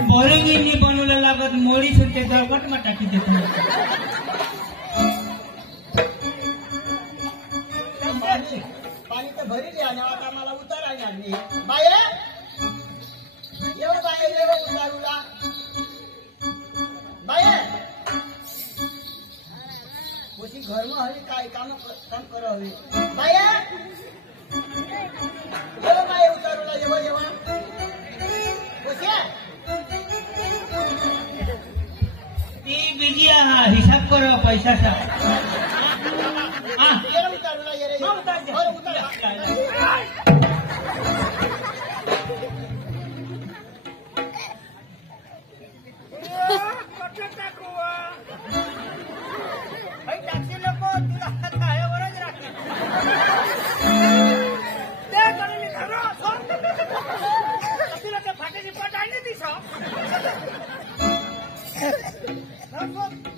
बोरिंगनी बनवलं लागत मोडी सुटते तर कटमा टाकी देतो. पाणी तर भरी द्या आणि आता मला उतारायला लागली बाया एवढं बाया एवढं उतारूला बाया પછી ઘરમાં હવે કાંઈ કામ કરો હવે બાયા એવો બાયા ઉતારૂલા એવો એવા પછી ती बिजी हिसाब करो पैशाचा. એવો ઉતારૂલા એરે ઉતાર टॅक्सी लोक तुला थाळ्यावरच राहते ते करून तुला ते फाट्याची पट आहे ना ती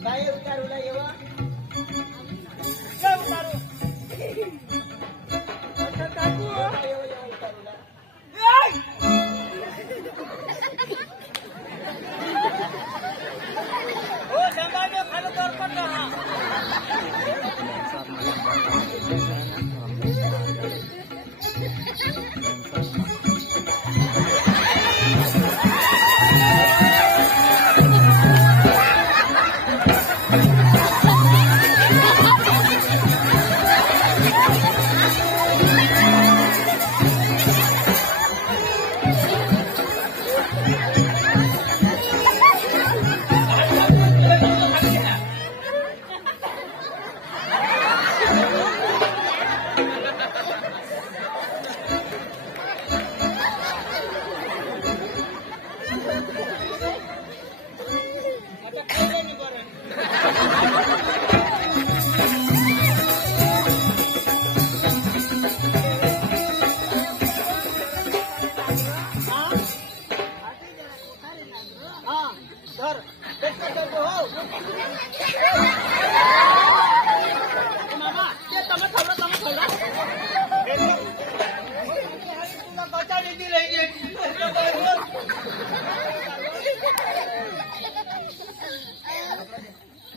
बाहेर उतारूला येवा उतारू टाकू उतारूला हो संभाव्य खाली तर पण राहा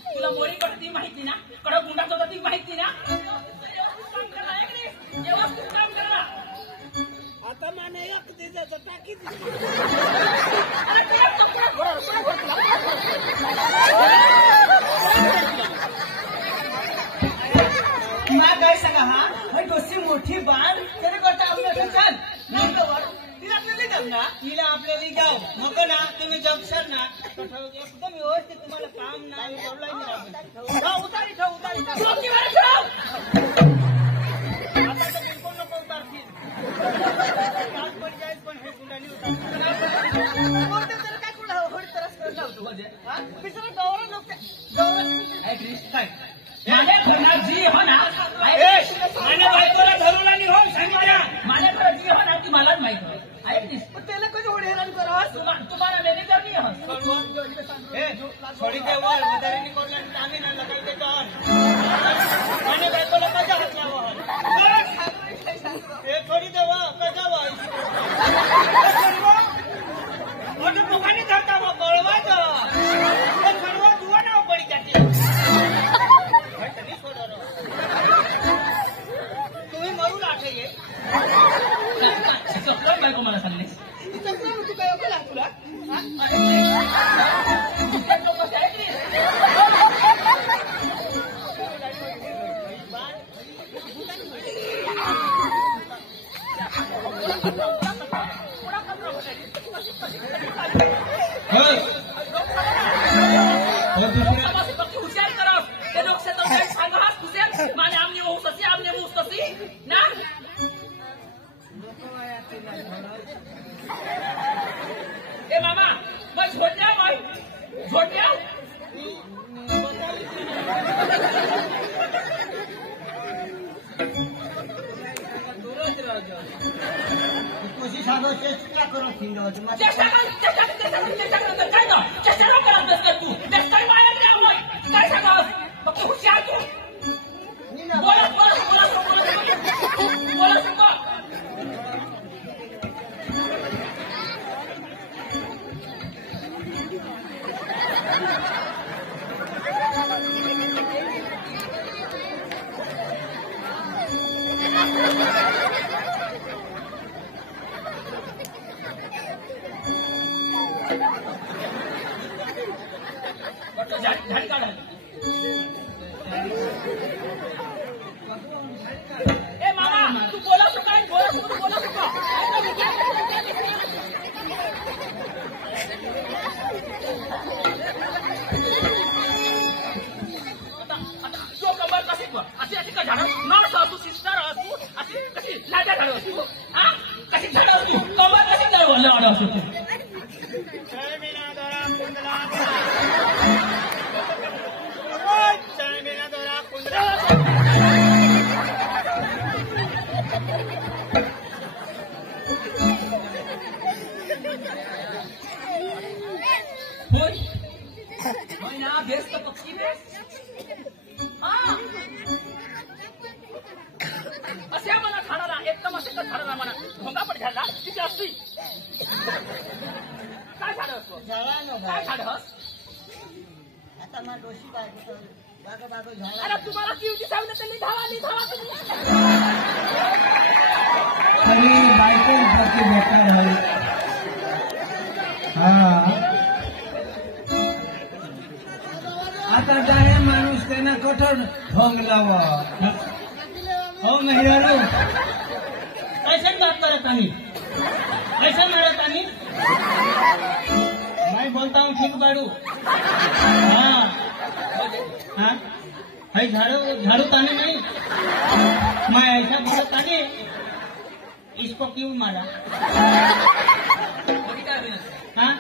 तुला मोरी ती माहिती ना, कडक गुंडाच होता ती माहिती ना. व्यवस्थित काम करा. आता माने एक दिवसाचं टाकी ना काय सांगा हा डोसी मोठी बाण त्याने करता आपल्याला छान नाही तिला आपल्याला जमना तिला आपल्याला जाऊ मग ना तुम्ही जगशाल ना एकदम व्यवस्थित तुम्हाला काम नाही बोललाय मी उतारी ठेव उतारी ठेव डोकी वर ठेव. आता तर बिलकुल नको उतारशील आज पण जायच पण हे गुंडानी उतार काय कुठं होडी तरच करत होतो बिचारा गौरव नको काय माझ्या घरात जी हो ना माझ्या बायकोला धरून आणि हो सांग माझ्या घरात जी हो ना ती मलाच माहित आहे. ऐकलीस त्याला कधी होडी हेरान करा तुम्हाला मॅनेजर नाही आहोत. थोडी काय वर उदाहरणी कोणला आम्ही नाही लगाई त्याच्यावर माझ्या बायकोला कशा हात लावा हे थोडी देवा कशा व्हाय मोठं दुकानी धरता मग गळवाच सर्व दुवा नाव पडी जाते तुम्ही मरू लाटे ये काय बायको मला सांगलीस तू काय केला तुला लोक ऐकलीस हुशार करा ते लोक सांगा हुशार माने आमने होऊ तशी आमने होऊ तशी ना ए मामा मग झोडल्या झोडल्या कशी साधो चेष्टा करो थिंड चेष्टा करत नसतं तू चेष्टा माया काय सांगा फक्त हुशार तू बोलत झाडी काढा ए मामा तू बोला तू काय बोला तो कंबर कशी अशी का झाड न तू सिस्टर तू अशी कशी लाट्या झाड तू हा कशी झाड तू कंबर कशी वल्ल वाढ असतो तू ना बेस तो पक्षी बेस असे मला झाडाला एकदम असे झाडाला म्हणा भोंगा पण झाला तिथे असती काय झाड असतो काय झाड आता मला डोशी काय बागो झाला अरे तुम्हाला किवची सांगलं तर मी धावा तुम्ही तरी बायको प्रति बेकार आहे हा आता जाहे माणूस त्यांना कठोर ढोंग लाव हो नाही यारो कैसे बात करत आम्ही कैसे मिळत आम्ही मैं बोलता हूँ ठीक बाड़ू हाँ हाँ भाई झाड़ू ताने नहीं मैं ऐसा बोला ताने इसको क्यों मारा हाँ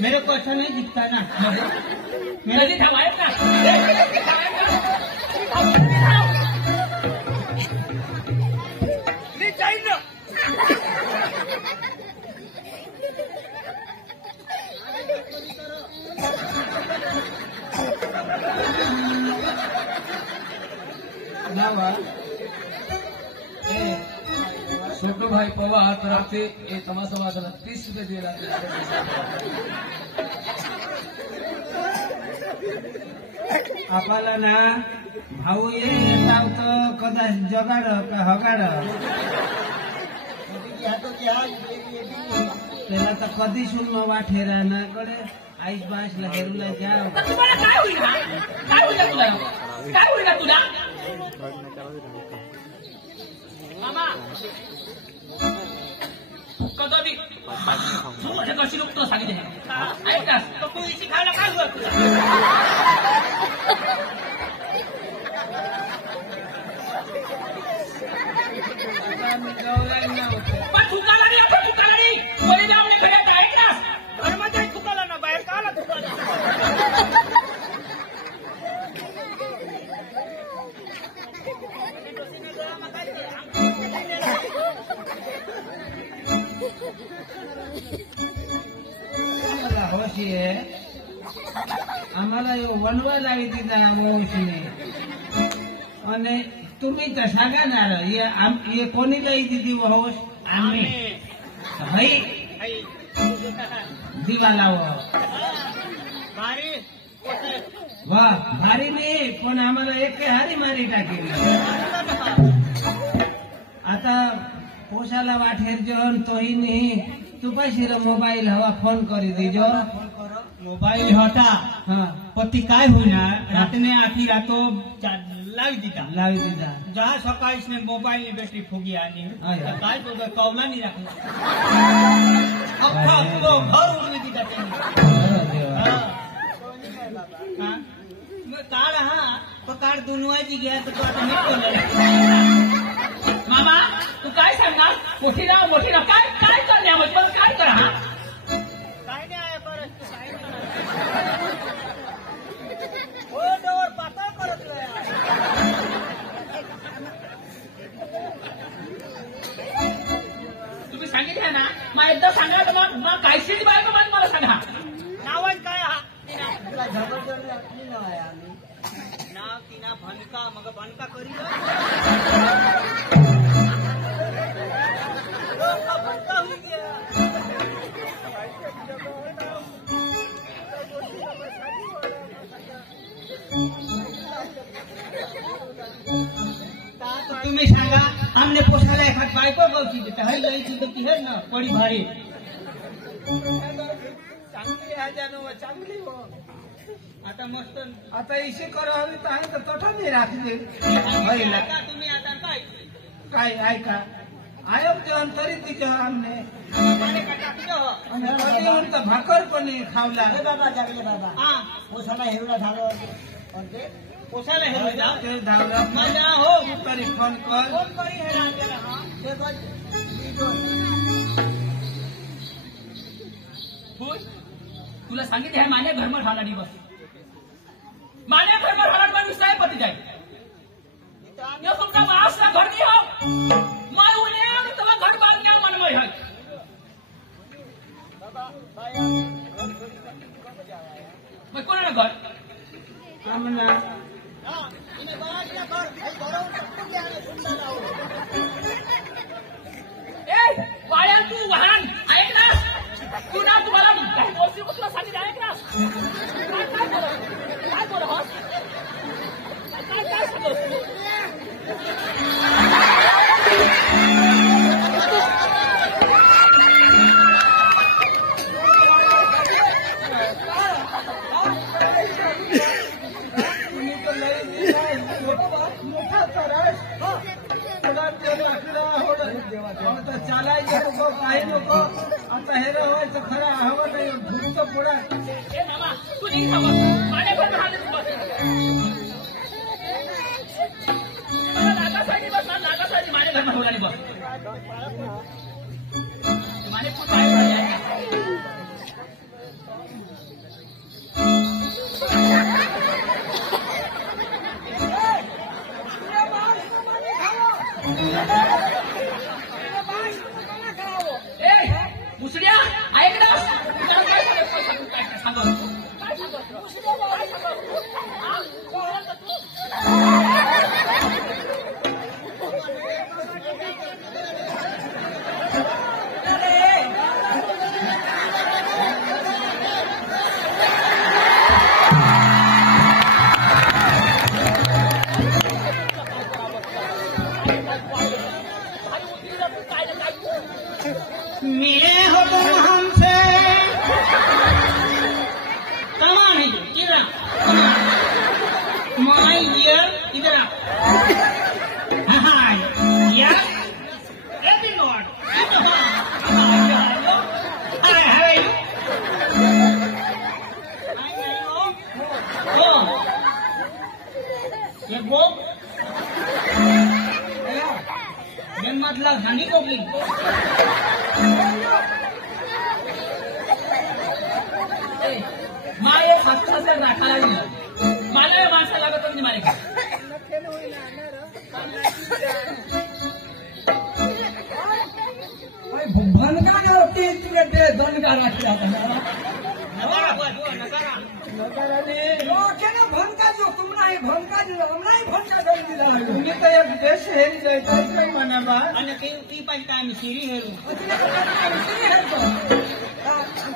मेरे को अच्छा नहीं दिखता ना मेरे छोटो भाई पवार तरफसे ये तमाशा वाला 30 रुपये दे रहा है आपल्याला ना भाऊ ये येता होतं कदाच जगाड का हगाड त्याला तर कधी शून्य वाठेरा ना कडे आईस बाईसला हेरूला जाव तुम्हाला काय होईल तुला मामा कधी तू हे कशी लोक तो सांगितले ऐक ना तू इशी खायला काय होत तुला पण थुकाला नाही आपण थुकाला नाही कोणी जाऊन भेटत ऐक ना घरमध्ये थुकाला ना बाहेर काला थुकाला होशी आहे आम्हाला वनवा लावी दिला होशीने आणि तुम्ही तर सांगणार हे कोणी लाई दिली होश आम्ही भाई दिवा लाव वा भारी नाही पण आम्हाला एक हारी मारी टाकेली आता पोषाला वाठेर जन तोही नहीं तू पाशीर मोबाइल हवा फोन करी दीजो मोबाइल हटा हाँ पति काय होना रात में आखी रातो लावी दीदा जहाँ सका इसने मोबाइल की बैटरी फूगी आनी काय तो कौला नहीं रखना तो घर उड़ने दीदा कार हाँ तो कार दोनों जी गया तो आता नहीं बोल मामा तू काय सांगणार मोठी ना काय करण्यामध्ये पण काय करा हा काय नाही आहे परत हो डोर पातळ करत तुम्ही सांगितलं ना मग एकदा सांगा तर मग कायशी बायको मग मला सांगा नावन काय हा तिला जबरदस्ती आपली नाव आहे आम्ही नाव तिना भनका मग भनका करी भनका होई गया तुम्ही सांगा हमने पोसाला एखाद बायको गवची देते हर लईची तर ती है ना पडी भारी चांगली आहे जानो चांगली हो आता मस्त आता इशी करावी तर तोठा नाही राखली आता तुम्ही आता काय काय ऐका आयोग जेवण तरी तिच्या आमने तर भाकर पण खावला बाबा जागले बाबा हा पोसाला हेवला झालं पण ते पोसायला हे जा ते धावला मजा हो तरी फोन कर कोण परी हे राहतेला हा ते पण होय तुला सांगितलं ह्या मान्या घरमा ठाला नाही बस मान्या घरमा ठाला पण विषय पती जाय यो तुमचा मासला घर नाही हो मैं उन्हें आणि तुला घर बांधण्या मनमय है मैं कोणाला घर आमना ए वाया तू वाहन ऐक ना तू ना तुम्हाला काही गोष्टी तुला सांगितलं ऐक ना काय बोल हो काय सांगतो मोठा तरस आता चालायचं नको काही नको आता हे रवायचं खरं हवं नाही धुमचं पुढा ए मामा तू नाही थांबा माझ्या पण राहते तू बस नागासाठी बस नागासाठी माझ्या घरनं होणार बस माझे खूप काय आहे मुसड्या ऐक ना काय सांगतो एक बोक मेन मतलब हानि कोकली माये हस्ताक्षर राखायला दिलं मला माणसा लागत नाही मारे भनका जो तीन तुले दे दोन का राखला भनका जो तुम नाही भनका दिला नाही भनका दोन दिला तुम्ही तर एक देश हेरी जायचं काही म्हणा बा आणि ती पाहिजे आम्ही शिरी हेरू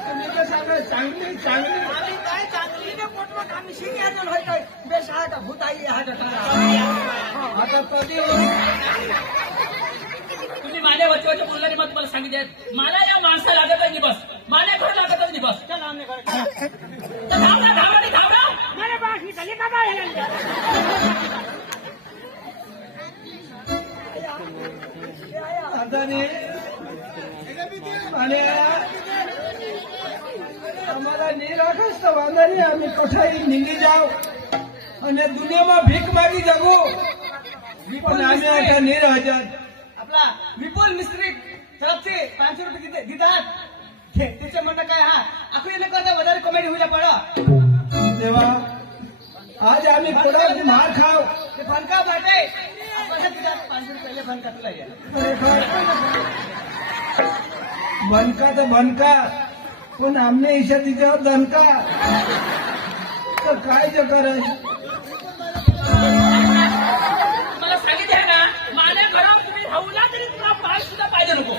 तुम्ही तर सांगा चांगली चांगली आम्ही काय चांगली ने पोटवा आम्ही सिंहासन होय काय बेस आहे का भूताई आहे का आता कधी तुम्ही माझ्या वचवाच्या बोलणारी मत मला सांगितले मला या माणसा लागत नाही बस माझ्या घर लागत नाही बस चल आम्ही घर धावडा मेरे पास ही गली का बाय है आता रे आणि અમારા નિરાકસ તો વાંધા નહીં અમે કોઠાઈ નીકળી જાવ અને દુનિયામાં ભીખ માગી જગો પણ અમે आता નિરહજાર आपला विपुल मिस्त्री तरफसे 500 रुपये दितात त्याचे म्हणणं काय हा आपण याला करता વધારે कॉमेडी होईल पडा देवा आज आम्ही कोडा मार खाव ते फनका बाटे आपण दितात 500 रुपये फनका तुला या बनका तर बनका पण आमने ईशा तिच्यावर दणका तर काय जे करायचं मला सांगितलं ना माझ्या घरात तुम्ही राहूला तरी तुला पाय सुद्धा पाहिजे नको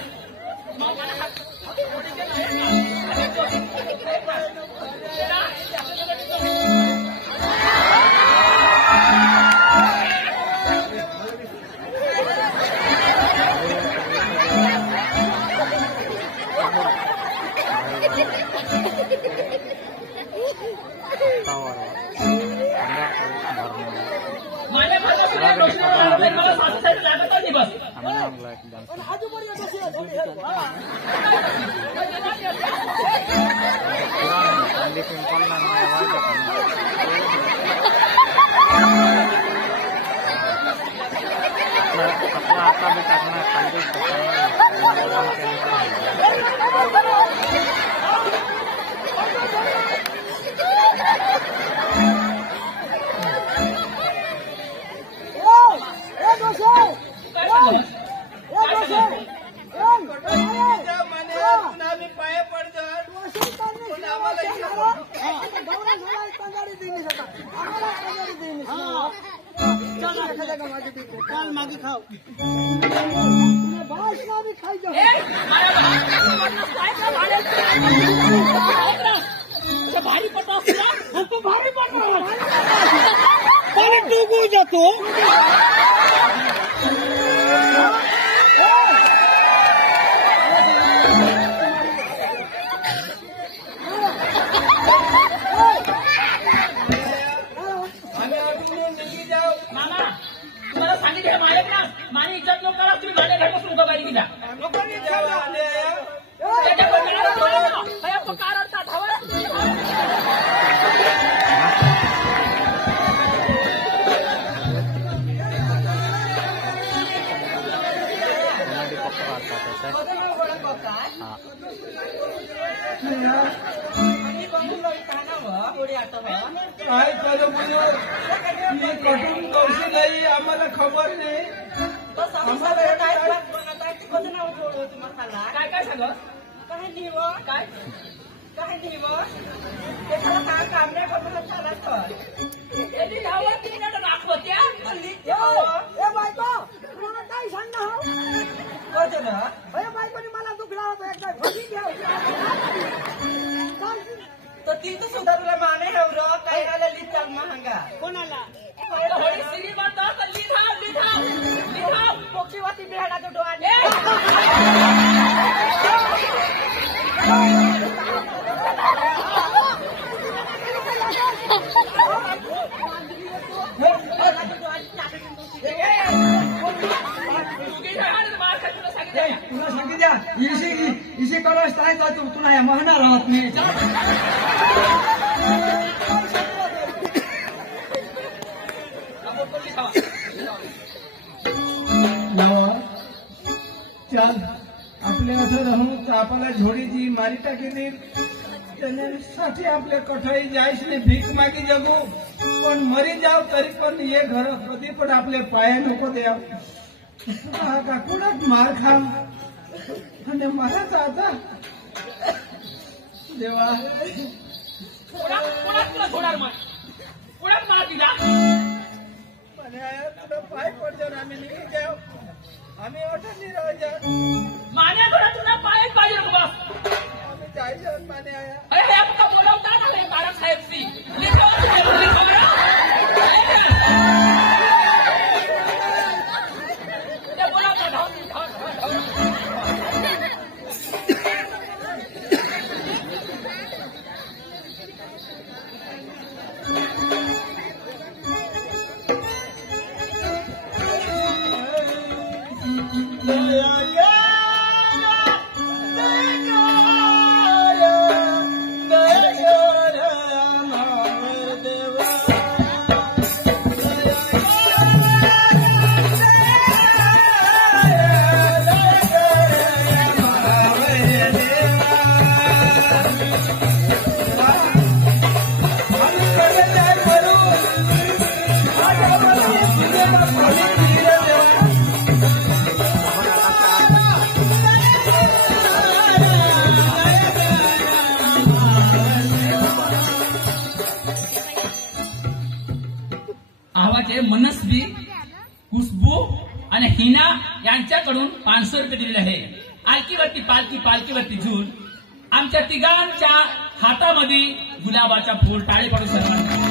माझ्या घरात मला सासऱ्याला लागत नाही बस आजूबाजूला बसी आहे आम्ही पाया पडतो काल मागे खाऊ भारी पटा हमको भारी पड़ रहा पाणी डुबू जातो मामा तुम्हाला सांगितलं माझ्या ना माझी इज्जत नको करा तुम्ही माझ्या घरपासून उभा बाहेर गेला काय करू मी कठून कौशी नाही आम्हाला खबर नाही काय काय सांग काय दाखवत्या काय सांगणार बायकोने मला दुखला होता एकदा घरी घ्या तर ती तर सुद्धा तुला माने हेवरं काही आला लिहितात महागा कोणाला श्रीमंत लिहा पोकीवाती बिहाडाचं डोळा तुला सांगितल्या इशी करस काय तर तू तुला म्हणणार आहोत मी बापाला झोडीची मारी टाकी देईल त्याच्यासाठी आपल्या कठाई जायच नाही भीक मागी जगू पण मरी जाव तरी पण हे घर कधी पण आपले पाया नको द्याव का कुणात मार खा आणि मलाच आता देवा तुला सोडार मग कोणाच मला दिला तुला पाय पडतो आम्ही निघून जाऊ आम्ही ओठांनी राहायच्या मान्या करा तुला पायच पाहिजे नको बस आम्ही जायचं माने आया अरे हे फक्त बोलवता ना हे बाळासाहेबची आवाजे मनस्वी खुशबू आणि हिना यांच्याकडून 500 रुपये दिलेले आहे आलकीवरती पालखी पालखीवरती झूल आमच्या तिघांच्या हातामध्ये गुलाबाचा फूल टाळे पडून सन्मान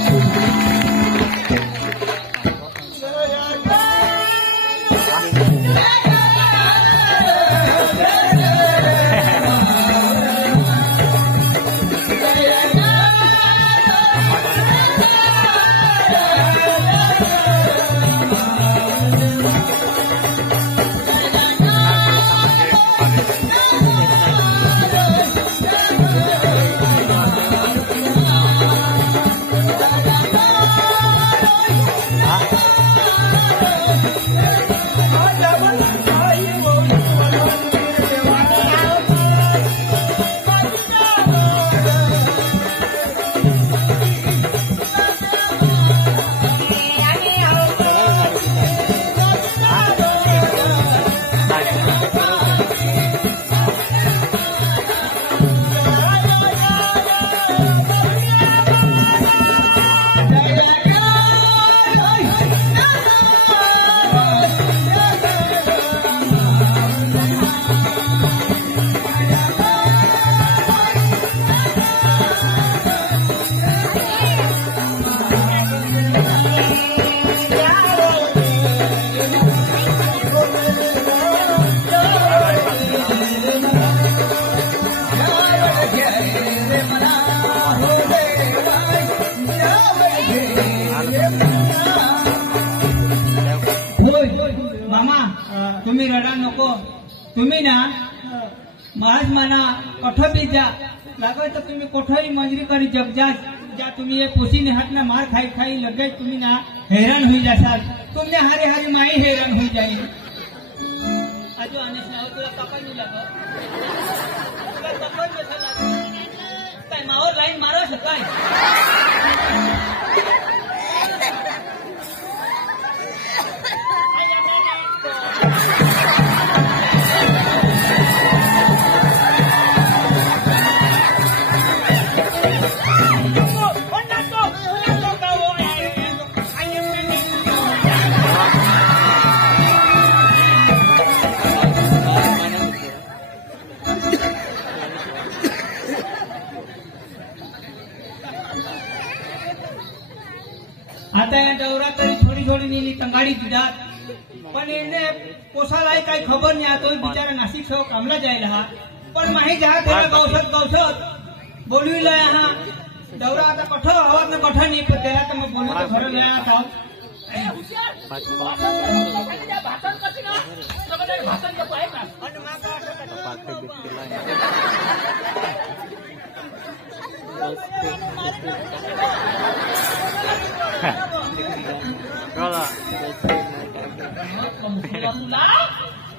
मामा तुम्ही रडा नको तुम्ही ना महाज माना कठो भी जा लगे तो तुम्ही कोठोई मंजरी करी जब जा तुम्ही ये पोसी ने हाथ ना मार खाई खाई लगे तुम्ही ना हैरान हुई जासाल तुमने हारे हारे माई हैरान हुई जाई आजो आनेस ना तुला कपन नहीं लगो तुला कपन जैसा लगो काय मावर लाइन मारो सकाय आता या डवरा तरी थोडी थोडी नेली तंगाडी दिदात पण એને पोसालाय काही खबर नाही आता बिचारा नाशिक सह कामला जायला हा पण माही जहा त्याला गवसत बोलविला हा डवरा आता कठ हवात ना कठ नाही पण त्याला तर मग बोलू तर खरं नाही आता भाषण कशी ना सगळं भाषण नको आहे ना आणि माका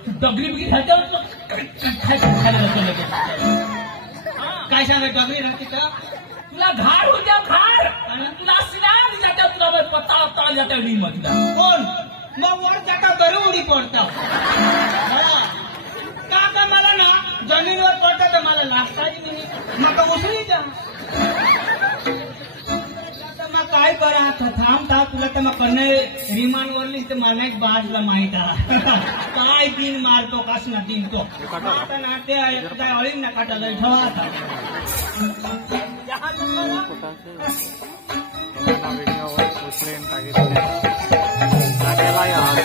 डगरी बिगरी खायचं खायला जातो लगेच. काय सांगा डगरी राहते का तुला घाड होत्या घाड आणि तुला सिनार जात्या तुला पत्ता पत्ता जात्या नाही मग तुला कोण मग वर जाता बरं उडी पडतं का मला ना जमीनवर पडतं तर मला लागताच नाही मग उसरी जा मग काय करा थांबता तुला तर मग कन्ने रिमान वरली तर मला एक बाजला माहित आहे काय तीन मारतो कस ना तीन तो आता ना ते एकदा अळीन ना काटायला ठेवा आता व्हिडिओवर उचलेन टाकेला यार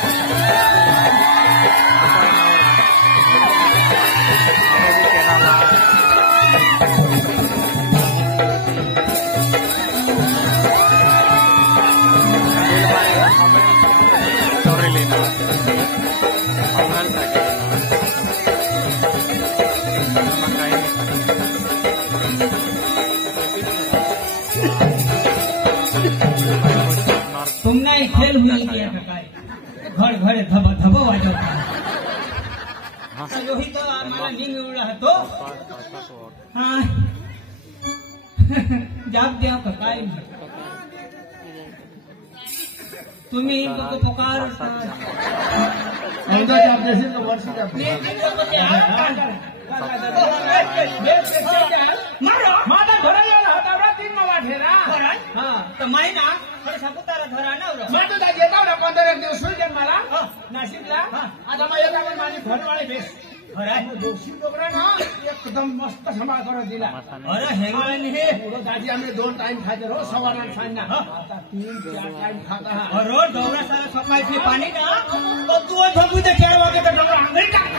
स्टोरी लेना तुमना एक खेल हुई क्या काय घर घरे धब धब वाजवता रोहित आम्हाला निंग उडला होतो हा जाप द्या का काय तुम्ही पुकार माझा घरा यायला होता 3 मला ठेरा हा तर महिना खरं सापुतारा घरा ना मैं तो येता ना 15 दिवस होईल मला नाशिकला आता मग येता माझी घरवाळे बेस दोषी लोकरा ना एकदम मस्त सांभाळ करत दिला अरे हेंगण हे दाजी आम्ही 2 टाइम खायचे रोज सवार सांगना आता 3-4 टाइम खाता अरे डोरा सारा सकाळची पाणी ना तो तू झोपू दे 4 वाजे तर डोरा आंघोळी टाक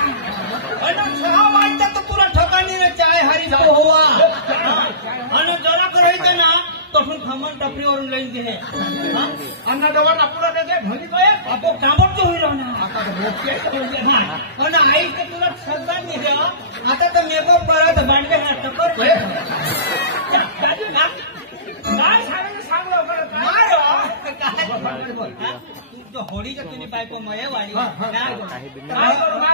आणि 6 वाजता तर तुला ठकानी चाय हारी जाऊ होवा आणि जरा करायचं ना तसून खमण टपरीवरून लईन घे अन्न डबा पुरा देते ढोली काय आपण कामच होईल ना आता तर आणि आई तर तुला सगळं नाही द्या आता तर मेकअप करत भांडे ना टकर काय सांगायचं सांग लवकर काय तू होळीच्या तुम्ही बायको मये वाली काय करू ना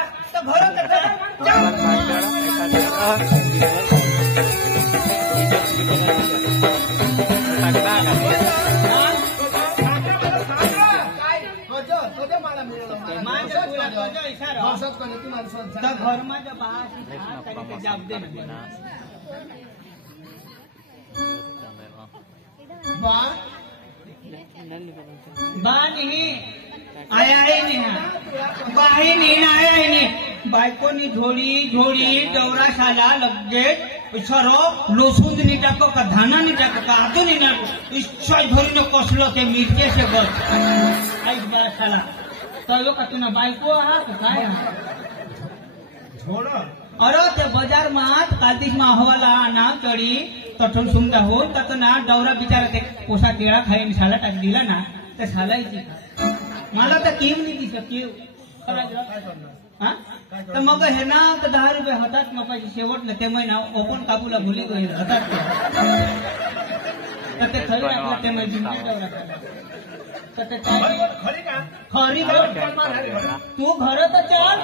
तर मला मिळालं माझ्या तुला तुझा इशारा घर माझ्या बाहेर जाब दे बायकोनी झोडी झोडी डवराशाला लगेच सरो लोसून नी टाको का धाना नी टाको का हातो नी टाको इच्छा झोरी न कसलो ते मिरचे से बस आई बराशाला तो का तुना बायको हा काय झोड अरे ते बाजार मात कालतीस मा हवाला ना चढी तठून सुमता होऊन तर ना डवरा बिचारा ते पोसा केळा खाईन शाला टाक दिला ना तर शालायची मला तर केव नाही दिसत केव हा तर मग हे ना तर 10 रुपये हातात मग शेवटलं ते महिना ओपन कापूला भुली गई हातात तर ते खरी आपलं ते महिना तर ते खरी का खरी तू घर तर चल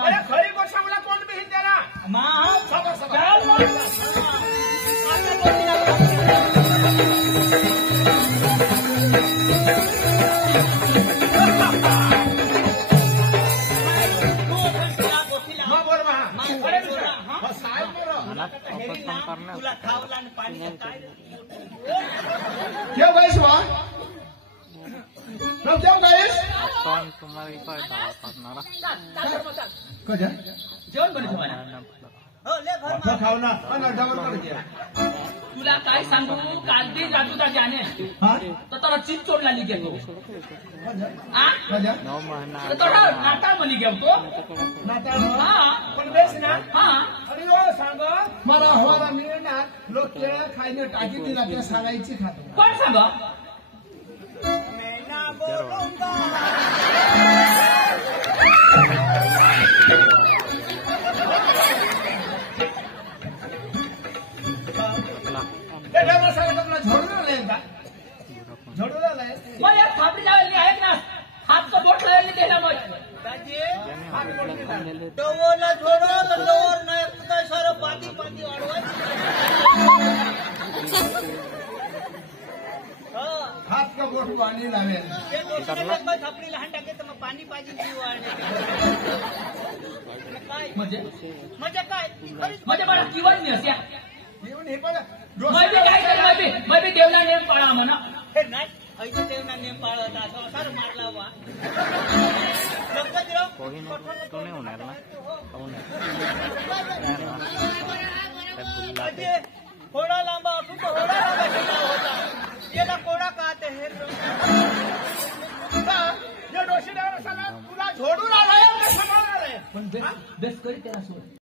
अरे खरी गोष्ट मला कोण बी त्याला मा तुला खावला आणि पाणी काय क्यों गईस वहाँ क्यों गईस तुम्हाला कजा जेवण बरं ठेवायला हो ले घर खाऊ ना डबल कर दिया तुला काय सांगू कालती जातू त्या जाने तर त्याला चीज चोडला गेलो कजा 9 महिना तर थोडा नाटा बनी गेलो नाता हा पण बेस ना हा अरे ओ सांग मला हवाला मिळणार लोक केळं खायने टाकी दिला त्या सांगायची खातो कोण सांग झोडूला मग या थापडी जायला ऐक ना हात तो बोट लावायला गेला मग पाहिजे डोला झोडो लोवर नाही काय सारं पाती पाती वाढवायचं हात का बोट पाणी लावेल ते डोक्याला छापडी लहान टाके तर मग पाणी पाहिजे जीव वाढणे काय म्हणजे म्हणजे काय म्हणजे मला किंवा नाही असे येऊन हे बघा मैं भी देवना नेम पाळा म्हणा हे नाही ऐसे तेवढा नेम पाळत असं सारं मारला वा लक्षात राव कोही तो नाही होणार ना हो नाही म्हणजे थोडा लांबा असून तो थोडा लांबा गेला होता गेला कोणा काते हे डोशी तुला झोडून आलाय पण बेस करी त्याला सोड